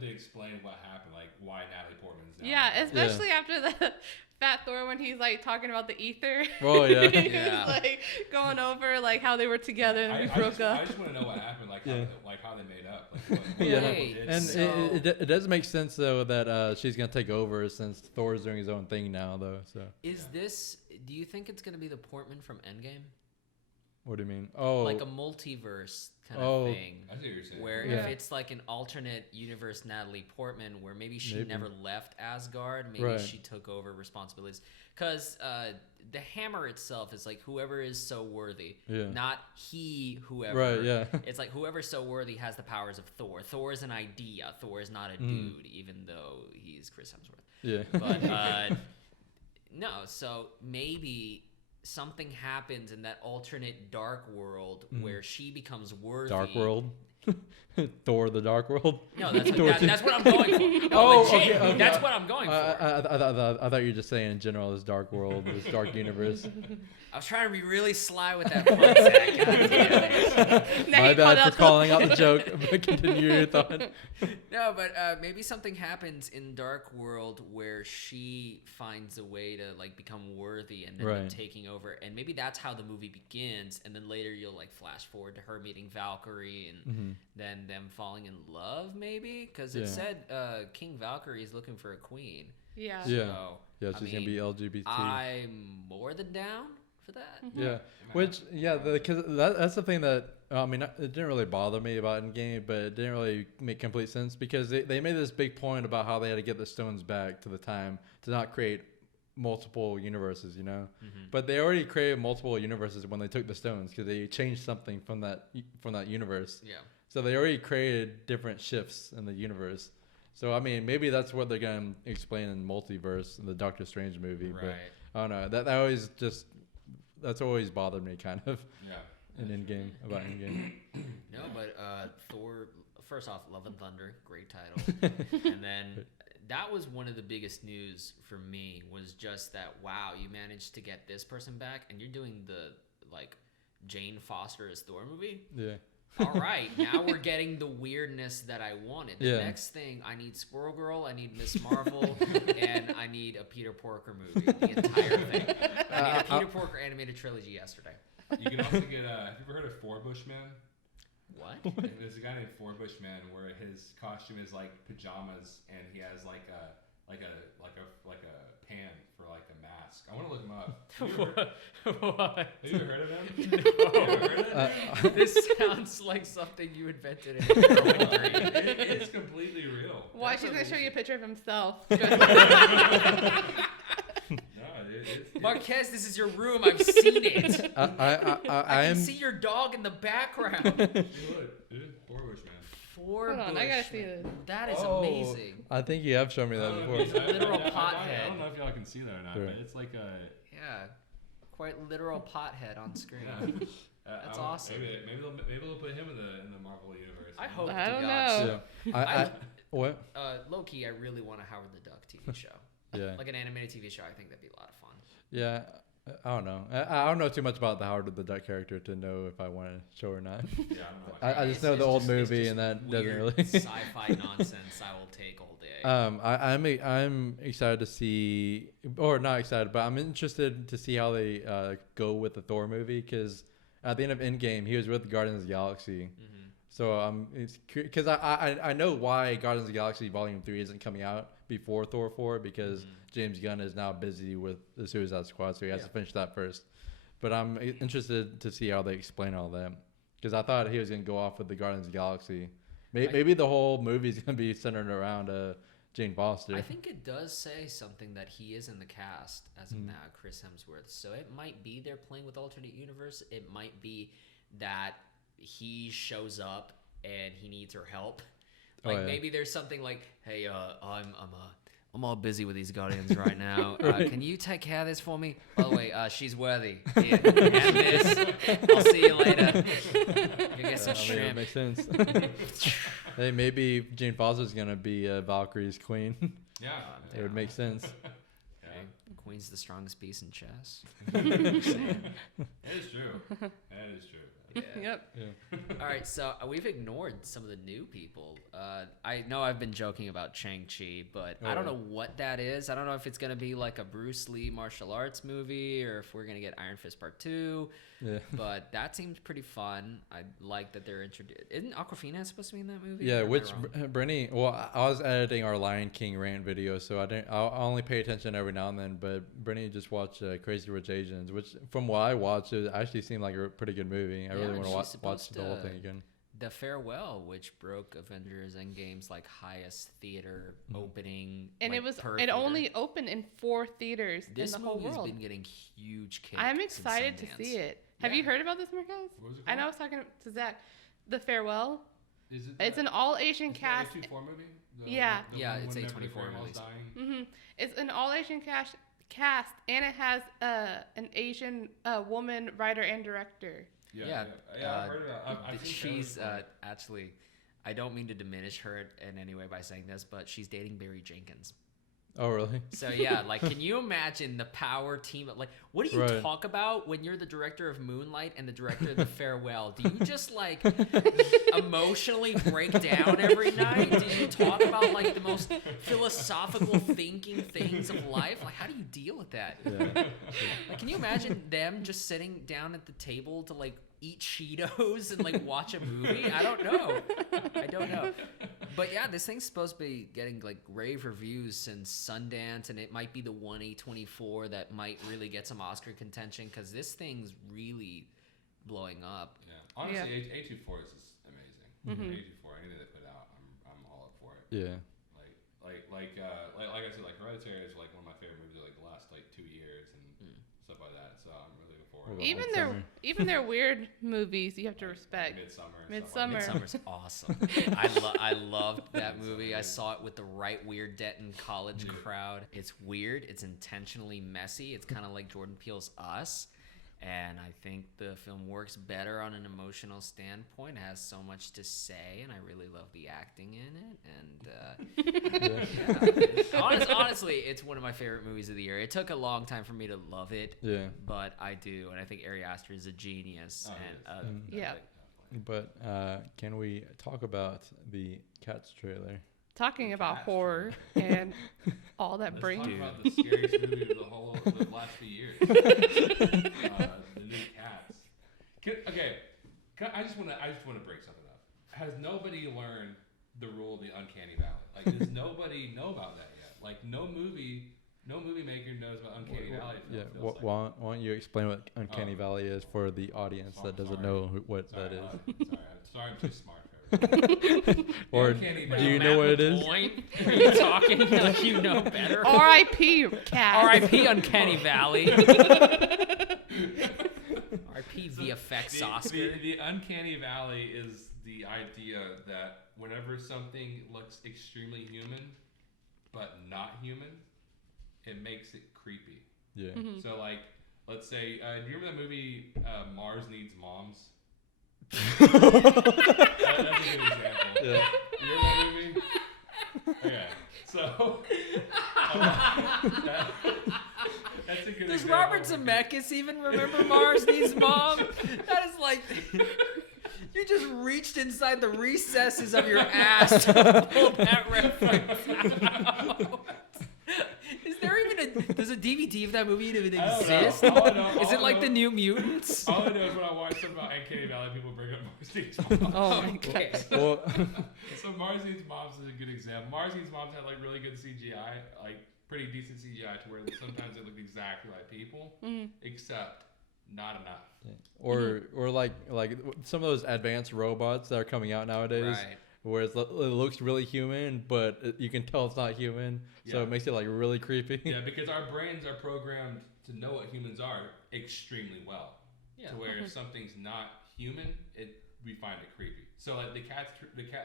to explain what happened, like why Natalie Portman's down. Yeah, especially after the Fat Thor when he's like talking about the ether. Oh, yeah. He Yeah. was like going over like how they were together and they broke up. I just want to know what happened, like how they made up. Like, what Yeah. they did. And So- it does make sense though that she's gonna take over since Thor's doing his own thing now though. So Do you think it's going to be the Portman from Endgame? what do you mean? Oh, Like a multiverse kind Oh. of thing. I see what you're saying. Where Yeah. if it's like an alternate universe Natalie Portman, where maybe she Maybe. never left Asgard, maybe Right. she took over responsibilities. Because the hammer itself is like whoever is so worthy, Yeah. not whoever. Right, yeah. It's like whoever's so worthy has the powers of Thor. Thor is an idea. Thor is not a Mm. dude, even though he's Chris Hemsworth. yeah. But no, so maybe something happens in that alternate dark world where she becomes worthy. Dark World. Thor: The Dark World. No, that's what I'm going for. No, Oh, legit, okay. that's what I'm going for. I thought you were just saying in general this dark world, this dark universe. I was trying to be really sly with that pun, Zach. God damn it. Now My you bad called for out calling out the joke. But continue your thought. No, but maybe something happens in Dark World where she finds a way to like become worthy and end up taking over, and maybe that's how the movie begins. And then later you'll like flash forward to her meeting Valkyrie, and then them falling in love, maybe because it said King Valkyrie is looking for a queen. Yeah. So, Yeah, she's gonna be LGBT. I'm more than down for that. Yeah, which because that's the thing that I mean, it didn't really bother me about Endgame, but it didn't really make complete sense because they made this big point about how they had to get the stones back to the time to not create multiple universes, you know. But they already created multiple universes when they took the stones because they changed something from that universe. Yeah. So they already created different shifts in the universe. So I mean, maybe that's what they're gonna explain in Multiverse in the Doctor Strange movie. Right. But I don't know. That always just that's always bothered me kind of. Yeah. In Endgame about Endgame. No, but Thor. First off, Love and Thunder, great title. And then that was one of the biggest news for me was just that wow, you managed to get this person back, and you're doing the like Jane Foster as Thor movie. Yeah. All right, now we're getting the weirdness that I wanted. The Yeah. next thing, I need Squirrel Girl, I need Miss Marvel, and I need a Peter Porker movie. The entire thing. I need a Peter Porker animated trilogy yesterday. You can also get. Have you ever heard of Four Bushman? What? There's a guy named Four Bushman where his costume is like pajamas, and he has like a pan for like a mask. I want to look him up. What? Have you ever heard of him? No. Have you ever heard of him? This sounds like something you invented in a growing dream. It is completely real. Why That's she's gonna show you a amazing. picture of himself? No, it's Marquez, this is your room. I've seen it. I I am can see your dog in the background. Look, dude, Four Bushman. Hold on, I gotta see this. That is Oh, amazing. I think you have shown me that before. He's a literal I pothead. don't know if y'all can see that or not, Sure. but it's like a. Yeah, quite literal pothead on screen. Yeah. That's awesome. Maybe they'll put him in the Marvel universe. I hope. I to don't God. know. Yeah. I what? Low key, I really want a Howard the Duck TV show. Yeah. Like an animated TV show. I think that'd be a lot of fun. Yeah. I don't know. I don't know too much about the Howard the Duck character to know if I want to show or not. Yeah, I don't know. I just know the old movie and that doesn't weird really. sci-fi nonsense I will take all day. I'm excited to see, or not excited, but I'm interested to see how they go with the Thor movie because at the end of Endgame he was with the Guardians of the Galaxy. So it's because I know why Guardians of the Galaxy Volume 3 isn't coming out before Thor 4 because James Gunn is now busy with the Suicide Squad, so he has to finish that first. But I'm interested to see how they explain all that because I thought he was going to go off with the Guardians of the Galaxy. Maybe the whole movie is going to be centered around Jane Foster. I think it does say something that he is in the cast as of now, Chris Hemsworth. So it might be they're playing with alternate universe. It might be that he shows up and he needs her help. Like maybe there's something like, hey, I'm all busy with these Guardians right now. Can you take care of this for me? By the way, she's worthy. Here, have this. I'll see you later. You get some It shrimp. makes sense. Hey, maybe Jane Foster's gonna be Valkyrie's queen. Yeah. It would make sense. Okay. Queen's the strongest piece in chess. That is true. That is true. Yeah. Yep. All right, so we've ignored some of the new people. I know I've been joking about Shang-Chi, but I don't know what that is. I don't know if it's going to be like a Bruce Lee martial arts movie or if we're going to get Iron Fist Part 2. Yeah. But that seems pretty fun. I like that they're introduced. Isn't Awkwafina supposed to be in that movie? Yeah, Or am I which wrong? Brittany? Well, I was editing our Lion King rant video, so I only pay attention every now and then. But Brittany just watched Crazy Rich Asians, which from what I watched, it actually seemed like a pretty good movie. I really and want she's to watch supposed the whole to- thing again. The Farewell, which broke Avengers Endgame's like highest theater opening. And like, it was per it theater. only opened in 4 theaters This in the whole movie's world. been getting huge cake. I'm since excited to Sundance. see it. Have you Yeah. heard about this, Marquez? What was it I know I called? was talking to Zach. The Farewell. Is it? It's an all Asian Is cast. that A24 movie? Yeah. Yeah, one it's when A24 Beverly Farrell's release. dying? It's an all Asian cast, and it has an Asian woman writer and director. Yeah, I've heard about. I've seen she's trailers for it. actually. I don't mean to diminish her in any way by saying this, but she's dating Barry Jenkins. Oh, really? So yeah, like, can you imagine the power team? Like, what do you Right. talk about when you're the director of Moonlight and the director of The Farewell? Do you just like emotionally break down every night? Do you talk about like the most philosophical thinking things of life? Like, how do you deal with that? Yeah. Like, can you imagine them just sitting down at the table to like eat Cheetos and like watch a movie? I don't know. But yeah, this thing's supposed to be getting like rave reviews since Sundance, and it might be the one A24 that might really get some Oscar contention because this thing's really blowing up. Yeah, honestly, A24 is just amazing. A24, anything they put out, I'm all up for it. Yeah. Like I said, like Hereditary is like one of my favorite movies of like the last like 2 years and stuff like that. So I'm really looking forward. Even their weird movies, you have to respect. Midsummer. Midsummer's awesome. I loved that movie. I saw it with the right Weird Denton college crowd. It's weird. It's intentionally messy. It's kind of like Jordan Peele's Us. And I think the film works better on an emotional standpoint. It has so much to say, and I really love the acting in it. And honestly, it's one of my favorite movies of the year. It took a long time for me to love it, but I do, and I think Ari Aster is a genius. But can we talk about the Cats trailer? Talking about horror and all that brings. Let's talk about the scariest movie of the last few years. The new Cats. I just want to bring something up. Has nobody learned the rule of the uncanny valley? Like, does nobody know about that yet? Like, no movie maker knows about uncanny valley. Yeah. Why don't you explain what uncanny valley is for the audience that doesn't know what that is? I'm too smart. Or do you know what it is? Are you talking like you know better? R.I.P. Cat. R.I.P. Uncanny Valley. R.I.P. VFX Oscar. The uncanny valley is the idea that whenever something looks extremely human but not human, it makes it creepy. Yeah. So, like, let's say, do you remember that movie Mars Needs Moms? That's a good example. Yeah. You remember that movie? Okay. So that's a good Does example. Robert Zemeckis even remember Mars Needs Mom? That is like... You just reached inside the recesses of your ass to pull that reference out. Is there even does a DVD of that movie even exist? Is it like the New Mutants? All I know is when I watch something about Uncanny Valley, people bring up Mars Needs Moms. Oh, okay. Well, So Mars Needs Moms is a good example. Mars Needs Moms had like really good CGI, like pretty decent CGI to where sometimes they look exactly like people, except not enough. or like some of those advanced robots that are coming out nowadays, Right. where it looks really human, but you can tell it's not human, so it makes it like really creepy. Yeah, because our brains are programmed to know what humans are extremely well. Yeah. To where if something's not human, we find it creepy. So like the cat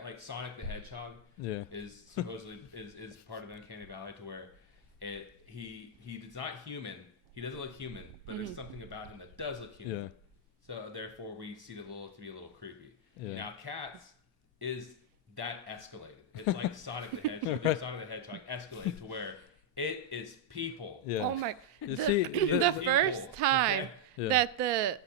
like Sonic the Hedgehog is supposedly is part of the Uncanny Valley, to where he's not human. He doesn't look human, but there's something about him that does look human. Yeah. So therefore, we see to be a little creepy. Yeah. Now, Cats is that escalated. It's like Sonic the Hedgehog. Sonic the Hedgehog escalated to where it is people. Yeah. Oh my! You The, see, the first time Yeah. that the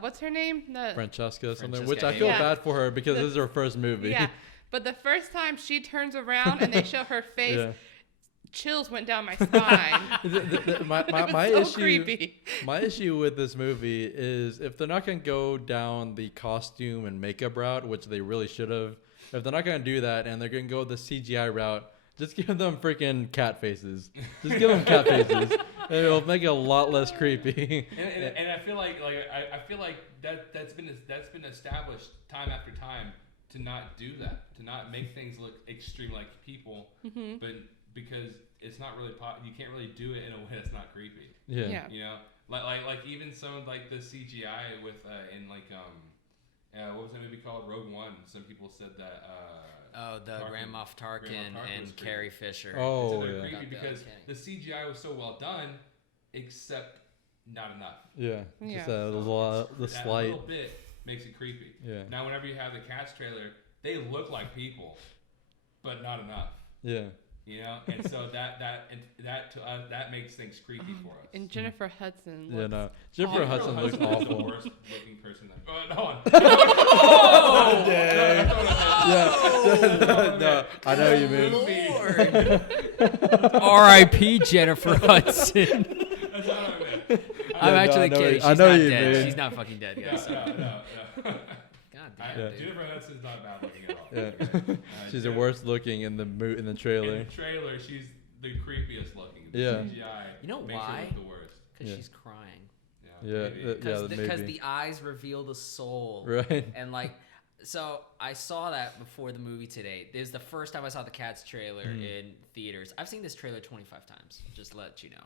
what's her name? Francesca or something, Francesca, which I feel yeah. bad for her because this is her first movie. Yeah, but the first time she turns around and they show her face, Yeah. chills went down my spine. My It was issue, so creepy. my issue with this movie is if they're not gonna go down the costume and makeup route, which they really should have. If they're not gonna do that and they're gonna go the CGI route, just give them freaking cat faces. Just give them cat faces. And it'll make it a lot less creepy. And I feel like I feel like that's been established time after time to not do that, to not make things look extreme like people, but because it's not really you can't really do it in a way that's not creepy. Yeah. You know, like even some of like the CGI with in like what was that movie called? Rogue One. Some people said that. The Grand Moff Tarkin and Carrie Fisher. Oh, they're yeah. creepy because the CGI was so well done, except not enough. Yeah. Yeah. Just So the that slight. little bit makes it creepy. Yeah. Now, whenever you have the Cats trailer, they look like people, but not enough. Yeah. You know, and so that makes things creepy for us. And Jennifer Hudson. Yeah, Looks no. Jennifer Hudson looks is the awful. worst looking person. No one. Oh, Dang. Yeah. No, I know you mean. Lord. R.I.P. Jennifer Hudson. That's not what I meant. I'm no, actually I know kidding. you- She's I know not you dead. mean. She's not fucking dead, guys. No. God damn, dude. Jennifer Hudson's not bad looking at all. Yeah. Okay. She's the worst looking in the In the trailer. trailer, she's the creepiest looking. The Yeah. CGI You know makes her why? look the worst. Because Yeah. she's crying. Yeah, maybe. Because maybe. the eyes reveal the soul. Right. And like, so I saw that before the movie today. This is the first time I saw the Cats trailer in theaters. I've seen this trailer 25 times, just to let you know.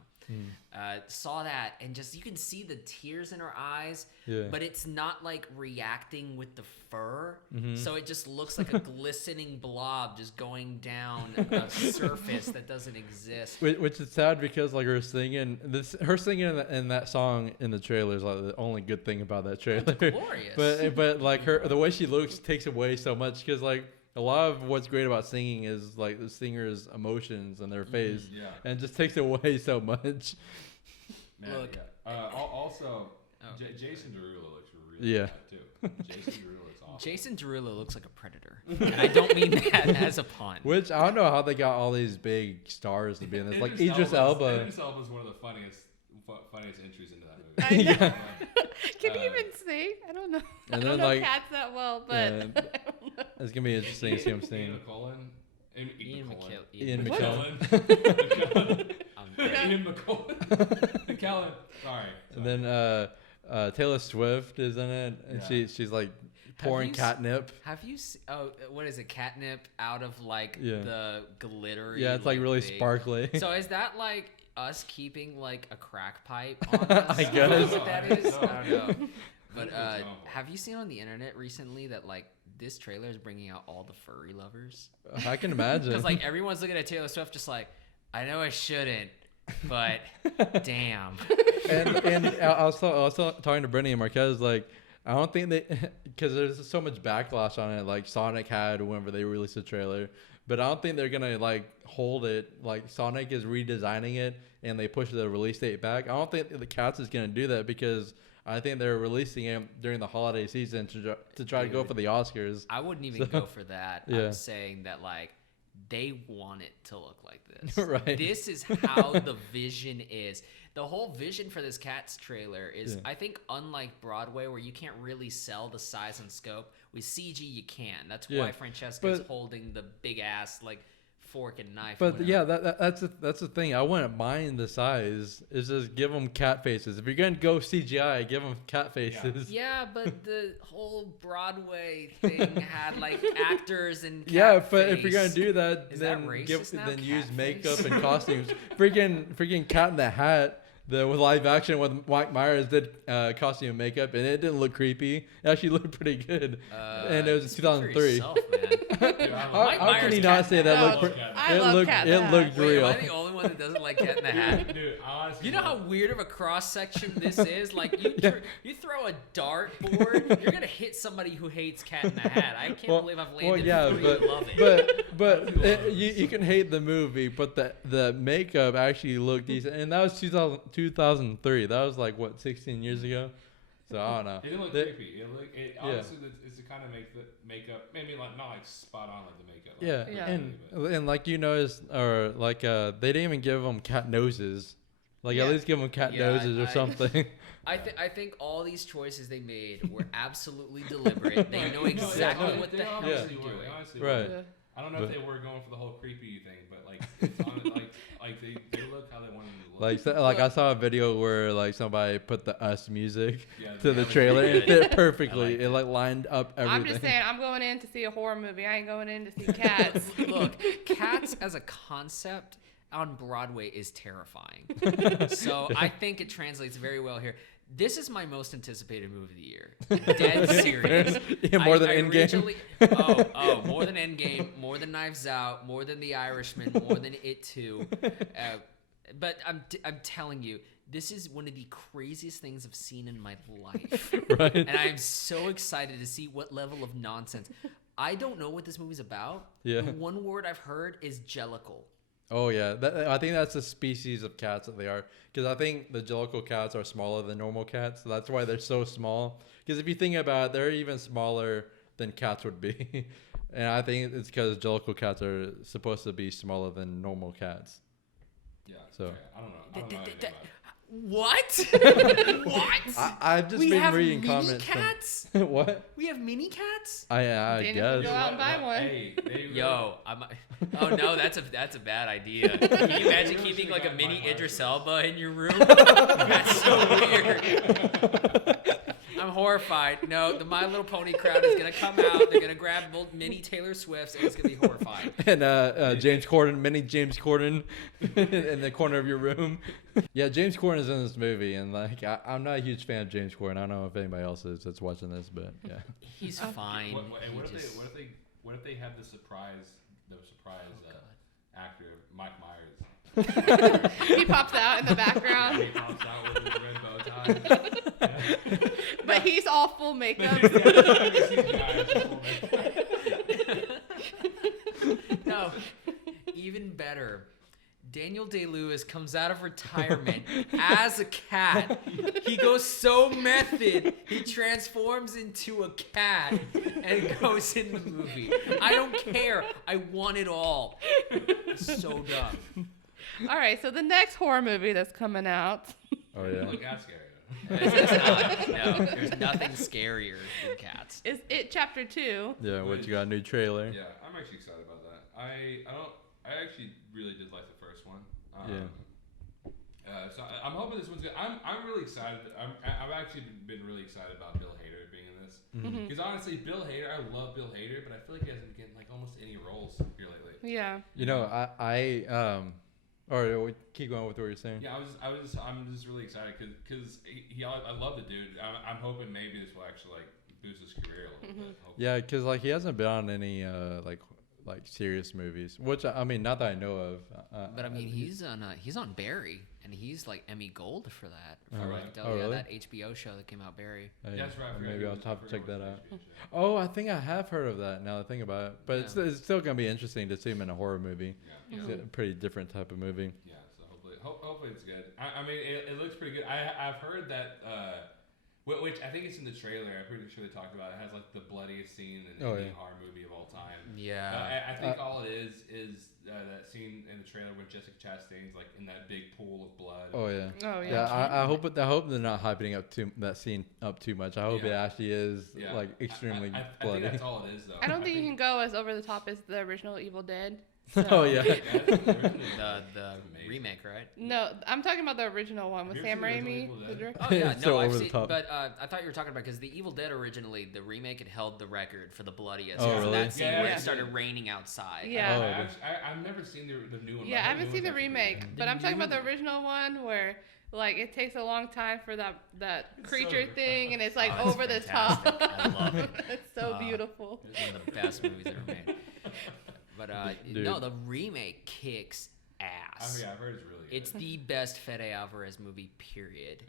Saw that, and just you can see the tears in her eyes, Yeah. but it's not like reacting with the fur. So it just looks like a glistening blob just going down a surface that doesn't exist. Which is sad because like her singing in that song in the trailer is like the only good thing about that trailer. Glorious. but like the way she looks takes away so much because like a lot of what's great about singing is like the singer's emotions and their face, Yeah. and it just takes away so much. Man, Look. yeah. Also, Oh. Jason Derulo looks really Yeah. bad too. Jason Derulo looks awful. Jason Derulo looks like a predator, and I don't mean that as a pun. Which I don't know how they got all these big stars to be in this. Like Idris Idris Elba. Elba's one of the funniest entries into that movie. I know. Yeah. Can you even sing? I don't know. And I then, don't know like- cats that well, but Yeah. I don't know. It's gonna be interesting to see him Ian sing. McKellen. Ian Ian McKellen. McKellen. I'm- Ian McKellen. McKellen. Sorry. And then Taylor Swift is in it, and Yeah. she's like pouring you s- catnip. Have you? What is it? Catnip out of like Yeah. the glittery. Yeah, it's like really big- sparkly. So is that like us keeping like a crack pipe on us? I guess. What that is? I don't know. But That's have you seen on the internet recently that like this trailer is bringing out all the furry lovers? I can imagine. Because like everyone's looking at Taylor Swift just like, I know I shouldn't, but damn. and I was talking to Brittany and Marquez, like, I don't think they, because there's so much backlash on it, like Sonic had whenever they released the trailer, but I don't think they're gonna like hold it. Like Sonic is redesigning it, and they push the release date back. I don't think the Cats is gonna do that because I think they're releasing it during the holiday season to try to go for the Oscars. I wouldn't even go for that. Yeah. I'm saying that like they want it to look like this. Right. This is how the vision is. The whole vision for this Cats trailer is, Yeah. I think, unlike Broadway, where you can't really sell the size and scope. With CG, you can. That's Yeah. why Francesca's But- holding the big ass like fork and knife. But whatever. yeah, that's the thing. I wouldn't mind the size. Is just give them cat faces. If you're gonna go CGI, give them cat faces. Yeah, but the whole Broadway thing had like actors and Yeah, cat but if you're gonna face. do that, Is then that racist now? then use Cat makeup face? and costumes. freaking Cat in the Hat. With live action with Mike Myers did costume and makeup, and it didn't look creepy. It actually looked pretty good. And it was in speak for 2003. yourself, man. How can you Myers not Cat say in the that Hat. looked? No, Pre- I it love looked Cat in it the looked Hat. Wait, real. am I the only one that doesn't like Cat in the Hat? Dude, honestly. You know how weird of a cross section this is? Like you throw a dartboard, you're gonna hit somebody who hates Cat in the Hat. I can't believe I've landed three who love it. but you can hate the movie, but the makeup actually looked decent, and that was 2003. That was like what 16 years ago. So I don't know. It didn't look creepy. Honestly, it's the kind of makeup, maybe like not like spot on like the makeup. Yeah, Yeah. and like you noticed, or like they didn't even give them cat noses. Like Yeah. at least give them cat Yeah, noses or something. I think all these choices they made were absolutely deliberate. They know exactly what the hell They they're honestly were. doing. They honestly Right. were. Yeah. I don't know if they were going for the whole creepy thing, but like it's on it, like they look how they wanted them to look. Like I saw a video where like somebody put the Us music Yeah, to the yeah, trailer and it fit perfectly. I liked It like lined up everything. I'm just saying, I'm going in to see a horror movie. I ain't going in to see cats. Look, Cats as a concept on Broadway is terrifying. So I think it translates very well here. This is my most anticipated movie of the year. Dead serious. Yeah, more than Endgame. originally- Oh, more than Endgame, more than Knives Out, more than The Irishman, more than It 2. But I'm telling you, this is one of the craziest things I've seen in my life. Right. And I'm so excited to see what level of nonsense. I don't know what this movie's about. Yeah. The one word I've heard is jellicle. Oh yeah, I think that's the species of cats that they are. Because I think the Jellicle cats are smaller than normal cats, so that's why they're so small. Because if you think about it, they're even smaller than cats would be, and I think it's because Jellicle cats are supposed to be smaller than normal cats. Yeah. So- okay, I don't know. I don't know anything about it. What? What? I've just We been have reading mini comments. cats? What? We have mini cats? I Daniel guess. could go out and buy one. Hey, they really- Yo, oh no, that's a bad idea. Can you imagine really keeping should've like a gotten mini my Idris glasses. Elba in your room? That's so weird. I'm horrified. No, the My Little Pony crowd is gonna come out. They're gonna grab mini Taylor Swifts, and it's gonna be horrifying. And James Corden, mini James Corden, in the corner of your room. Yeah, James Corden is in this movie, and like I'm not a huge fan of James Corden. I don't know if anybody else is that's watching this, but yeah. He's fine. What He just- if they have the surprise actor Mike Myers? He pops out in the background, He pops out with his red bow tie. but he's all full makeup. No, even better. Daniel Day-Lewis comes out of retirement as a cat. He goes so method, he transforms into a cat and goes in the movie. I don't care. I want it all. It's so dumb. All right, so the next horror movie that's coming out. Oh yeah. Look, that's scary. It's not. No, there's nothing scarier than cats. Is It Chapter 2. Yeah, what you got a new trailer? Yeah, I'm actually excited about that. I actually really did like the first one. So I'm hoping this one's good. I'm really excited. I've actually been really excited about Bill Hader being in this. Mm-hmm. Because honestly, Bill Hader, I love Bill Hader, but I feel like he hasn't been getting like almost any roles here lately. Yeah. You know, or keep going with what you're saying. Yeah, I'm just really excited because I love the dude. I'm hoping maybe this will actually like boost his career a little bit. Hopefully. Yeah, because like he hasn't been on any like serious movies, which I mean, not that I know of. But I mean, he's on Barry, and he's like Emmy Gold for that. For Oh, like, oh, really? that HBO show that came out, Barry. Hey, Yeah, that's right. I forgot maybe he I'll was- have I to check forgot that he was out. on HBO. Oh, I think I have heard of that. Now that I think about it, but Yeah. it's still gonna be interesting to see him in a horror movie. Yeah, It's a pretty different type of movie. yeah. So hopefully it's good. I mean, it looks pretty good. I've heard that. Which I think it's in the trailer. I'm pretty sure they talked about it. It has like the bloodiest scene in any horror movie of all time. Yeah. I think all it is that scene in the trailer when Jessica Chastain's like in that big pool of blood. Oh yeah. Oh, yeah. Yeah, I hope they're not hyping up that scene up too much. I hope it Yeah. actually is Yeah. like extremely I bloody. think that's all it is though. I don't think you think- can go as over the top as the original Evil Dead. Oh yeah. Yeah, that's The amazing. remake, right? No, I'm talking about the original one with Here's Sam the original Raimi. Evil the Dead. director. Oh yeah, It's so no, I've over the seen, top. but I thought you were talking about because the Evil Dead originally, the remake had held the record for the bloodiest. Oh, So really? that scene Yeah, where yeah. it started raining outside. Yeah. Oh, I've never seen the new one. Yeah, I haven't seen the actually remake, good. but I'm talking about the new- original one where like it takes a long time for that It's creature so- thing and it's like Oh, it's over the fantastic. top. I love it. It's so Uh, beautiful. It's one of the best movies ever made. But Dude. no, the remake kicks ass. Oh yeah, I've heard it's really good. It's the best Fede Alvarez movie, period.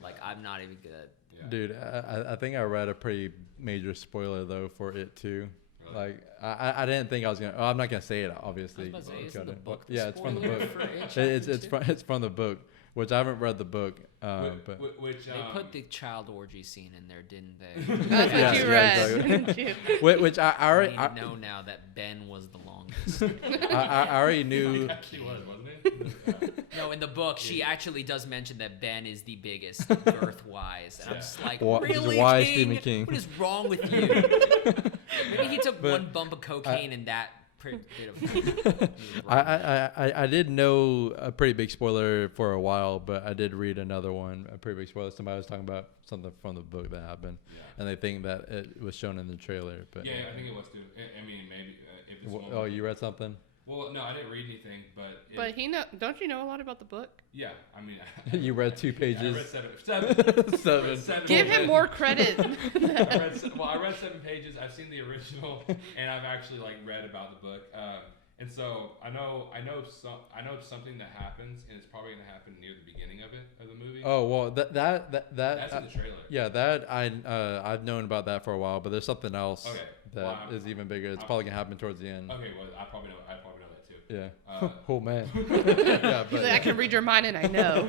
Like, I'm not even good. Yeah. Dude, I think I read a pretty major spoiler though for it too. Really? Like I didn't think I was gonna. Oh, I'm not gonna say it obviously. I was about to say, You isn't the gotta- book the yeah, it's from the spoiler book. for it, It's from the book, which I haven't read the book. But Which They put the child orgy scene in there, didn't they? That's what Yes, you yeah, read. exactly. didn't you? which I I already need to know now that Ben was the longest. I already knew. It actually was, wasn't it? No, in the book, she actually does mention that Ben is the biggest girth-wise. And I'm just like, Wha- he's really, wise King? Stephen King. What is wrong with you? Maybe he took But one bump of cocaine in that bit of... I did know a pretty big spoiler for a while, but I did read another one, a pretty big spoiler. Somebody was talking about something from the book that happened, Yeah. and they think that it was shown in the trailer. But Yeah, I think it was too. I mean, maybe if this one. Oh, you read something? Well, no, I didn't read anything, but. But don't you know a lot about the book? Yeah, I mean. You read 2 I pages. read seven. Seven. Seven Give him pages. more credit. I read 7 pages. I've seen the original, and I've actually like read about the book. And so I know something that happens, and it's probably gonna happen near the beginning of Oh well, That's in the trailer. yeah, that I've known about that for a while, but there's something else that is even bigger. It's probably gonna happen towards the end. Okay, well I probably know that too. Yeah. Oh man. Yeah, but I can read your mind and I know.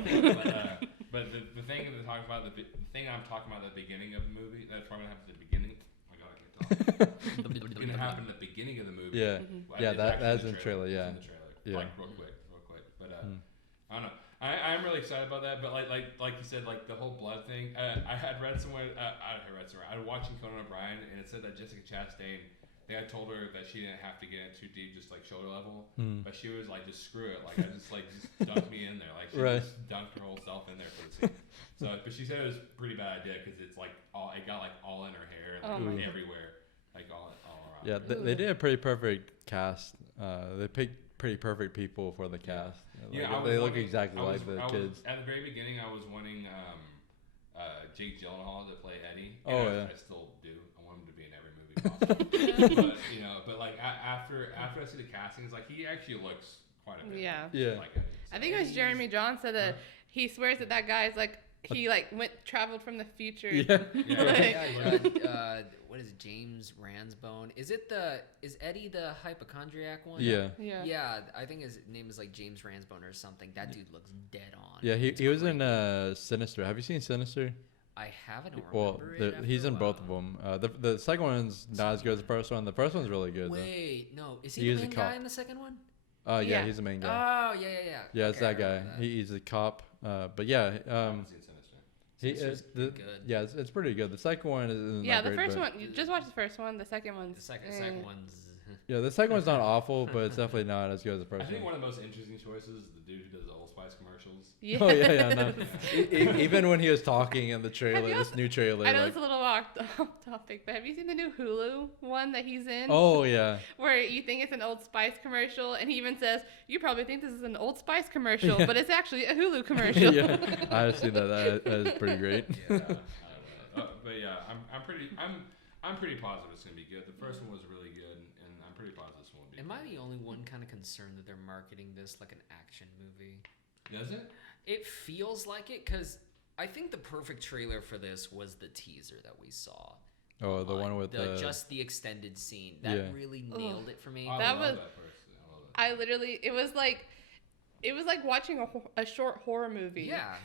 But the thing that talks about the thing I'm talking about at the beginning of the movie that's probably gonna happen at the beginning. Oh my god, I can't talk. It's gonna happen at the beginning of the movie. Yeah. Yeah, that's in the trailer. Yeah. It's in the trailer. Yeah. Like real quick. But I don't know. I'm really excited about that. But like you said, like the whole blood thing. I had read somewhere. I was watching Conan O'Brien, and it said that Jessica Chastain. They had told her that she didn't have to get in too deep, just like shoulder level. But she was like, just screw it. Like I just dunk me in there. Like she just dunked her whole self in there for the scene. So, but she said it was a pretty bad idea because it's like it got like all in her hair, like everywhere, like all around. Yeah, they did a pretty perfect cast. They picked pretty perfect people for the cast. Yeah, they look exactly like the kids. At the very beginning, I was wanting Jake Gyllenhaal to play Eddie. Yeah. I still do. I want him to be in every movie possible. But like after I see the castings, like he actually looks quite a bit. Yeah. Like Eddie. So I think it was Jeremy John said that he swears that guy's like he traveled from the future. Yeah. What is it, James Ransbone? Is Eddie the hypochondriac one? Yeah. Yeah, I think his name is like James Ransbone or something. That dude looks dead on. Yeah, he was in Sinister. Have you seen Sinister? I haven't. Remember it. He's in both of them. The second one's not as good as the first one. The first one's really good. Wait, no, is he the main guy in the second one? Yeah, he's the main guy. Oh, yeah. Yeah, it's that guy. He's a cop. But yeah, Sinister's good. Yeah, it's pretty good. The second one is the first one. You just watch the first one. The second one's the second one's. Yeah, the second one's not awful, but it's definitely not as good as the first one. I think one of the most interesting choices is the dude who does the Old Spice commercials. Yeah. Oh yeah. No. Even when he was talking in the trailer, this new trailer. I know it's a little off topic, but have you seen the new Hulu one that he's in? Oh yeah. Where you think it's an Old Spice commercial, and he even says, "You probably think this is an Old Spice commercial, but it's actually a Hulu commercial." Yeah, I've seen that. That is pretty great. Yeah, but yeah, I'm pretty positive it's gonna be good. The first one was really good, and I'm pretty positive this one will be. Am I the only one kind of concerned that they're marketing this like an action movie? Does it? It feels like it because I think the perfect trailer for this was the teaser that we saw. Oh, the one with just the extended scene that really nailed it for me. That was. I literally, it was like watching a short horror movie. Yeah.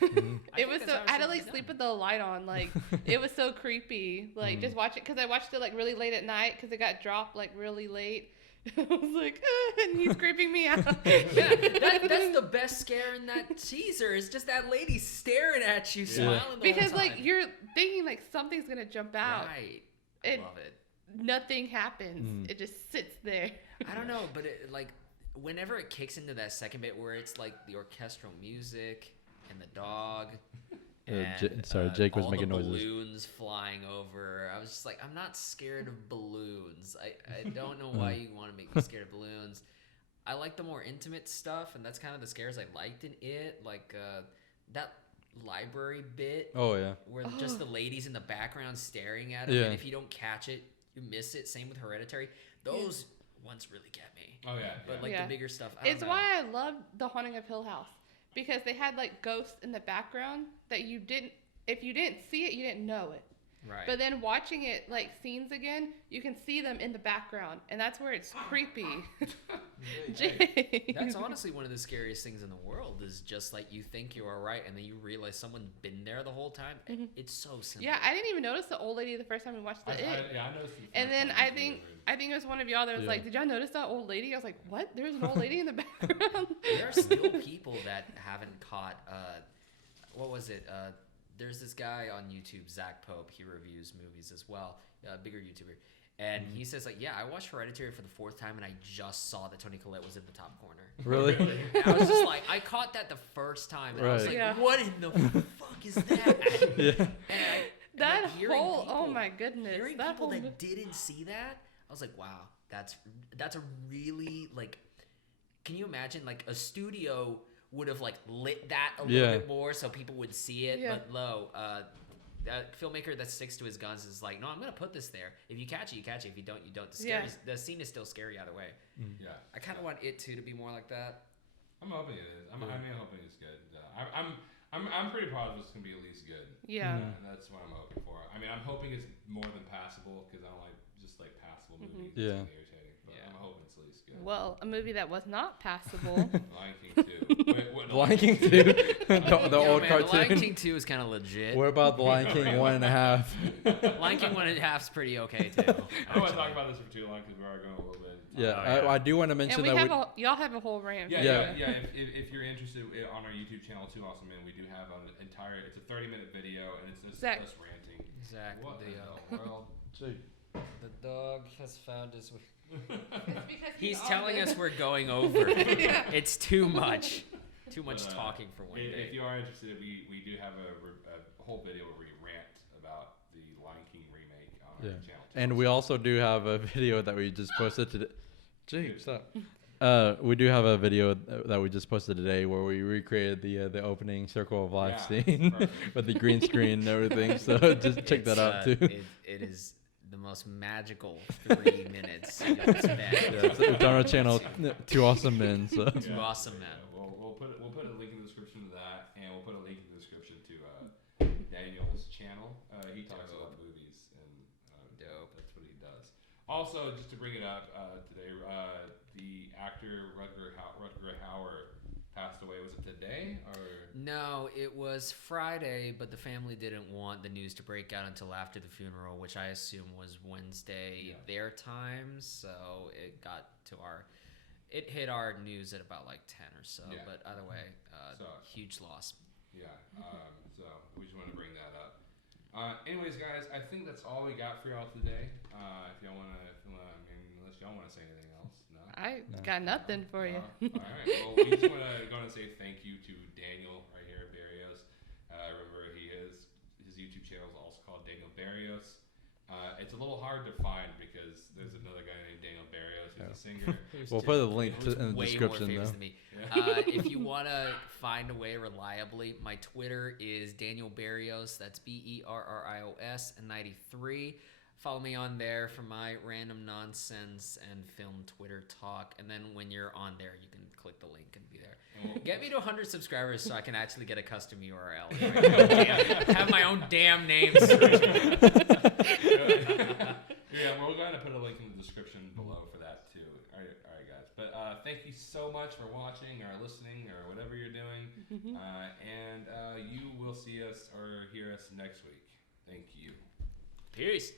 It was so, I had to like sleep with the light on. Like, it was so creepy. Like, just watch it. Cause I watched it like really late at night. Cause it got dropped like really late. I was like, and he's creeping me out. Yeah, that's the best scare in that teaser. Is just that lady staring at you, smiling the because whole time. like you're thinking like something's gonna jump out. Right. I love it. Nothing happens. It just sits there. I don't know, but it, like whenever it kicks into that second bit where it's like the orchestral music and the dog. Jake was all making the noises. Balloons flying over. I was just like, I'm not scared of balloons. I don't know why you want to make me scared of balloons. I like the more intimate stuff, and that's kind of the scares I liked in it. Like that library bit. Oh yeah. Where just the ladies in the background staring at him, and if you don't catch it, you miss it. Same with Hereditary. Those ones really get me. Oh yeah. But like the bigger stuff. It's why I love The Haunting of Hill House. Because they had like ghosts in the background that if you didn't see it, you didn't know it. Right. But then watching it like scenes again, you can see them in the background, and that's where it's creepy. That's honestly one of the scariest things in the world. Is just like you think you're all right, and then you realize someone's been there the whole time. It's so simple. Yeah, I didn't even notice the old lady the first time we watched the It. I noticed. And then I think it was one of y'all that was like, "Did y'all notice that old lady?" I was like, "What? There's an old lady in the background." There are still people that haven't caught. What was it? There's this guy on YouTube, Zach Pope. He reviews movies as well. A bigger YouTuber. And he says, like, yeah, I watched Hereditary for the 4th time, and I just saw that Toni Collette was in the top corner. Really? And I was just like, I caught that the first time, and I was like, what in the fuck is that? That whole, oh my goodness. Hearing that people whole... that didn't see that, I was like, wow, that's a really, like, can you imagine, like, a studio would have like lit that a little bit more so people would see it, but that filmmaker that sticks to his guns is like, no, I'm gonna put this there. If you catch it, you catch it. If you don't, you don't. The scene is still scary either way. Yeah, I kind of want it to be more like that. I'm hoping it is. I'm hoping it's good. I'm pretty positive it's gonna be at least good. Yeah. And that's what I'm hoping for. I mean, I'm hoping it's more than passable because I don't like just like passable movies. Yeah. It's irritating. But I'm hoping it's at least good. Well, a movie that was not passable. Lion King 2. Wait, what? Lion King 2, the old man, cartoon. The Lion King 2 is kind of legit. What about the Lion King 1.5? Lion King 1.5 is pretty okay too. I don't want to talk about this for too long because we are going a little bit. Yeah, I do want to mention and that y'all have a whole rant. Yeah. If you're interested on our YouTube channel, Two Awesome Men, we do have an entire. It's a 30-minute video, and it's just us ranting. Zach, What the world? the dog has found his. It's because He's telling us we're going over. Yeah. It's too much. Too much talking for one day. If you are interested, we do have a whole video where we rant about the Lion King remake on our channel. And we also do have a video that we just posted today. Jake, stop. We do have a video that we just posted today where we recreated the opening Circle of Life scene with the green screen and everything. So just check that out too. It is the most magical 3 minutes you'll spend. It's on our channel, Two Awesome Men. So. Two Awesome Men. We'll put a link in the description to that, and we'll put a link in the description to Daniel's channel. He talks about movies, and dope. That's what he does. Also, just to bring it up today, the actor Rutger Hauer passed away. Was it today or? No, it was Friday, but the family didn't want the news to break out until after the funeral, which I assume was Wednesday their time. So it hit our news at about like 10 or so. Yeah. But either way, huge loss. Yeah. So we just want to bring that up. Anyways, guys, I think that's all we got for y'all today. If y'all want to, unless y'all want to say anything else. No? I got nothing for you. All right. Well, we just want to say thank you to Daniel right here, Berrios. Remember, his YouTube channel is also called Daniel Berrios. It's a little hard to find because there's another guy named Daniel Berrios who's a singer. We'll put a link in the description though. Than me. If you want to find a way reliably, my Twitter is Daniel Berrios. That's BERRIOS 93. Follow me on there for my random nonsense and film Twitter talk. And then when you're on there, you can click the link and be there. Get me to 100 subscribers so I can actually get a custom URL. Have my own damn name. Yeah, we're going to put a link in the description below for that too. All right, guys. But thank you so much for watching or listening or whatever you're doing. And you will see us or hear us next week. Thank you. Peace.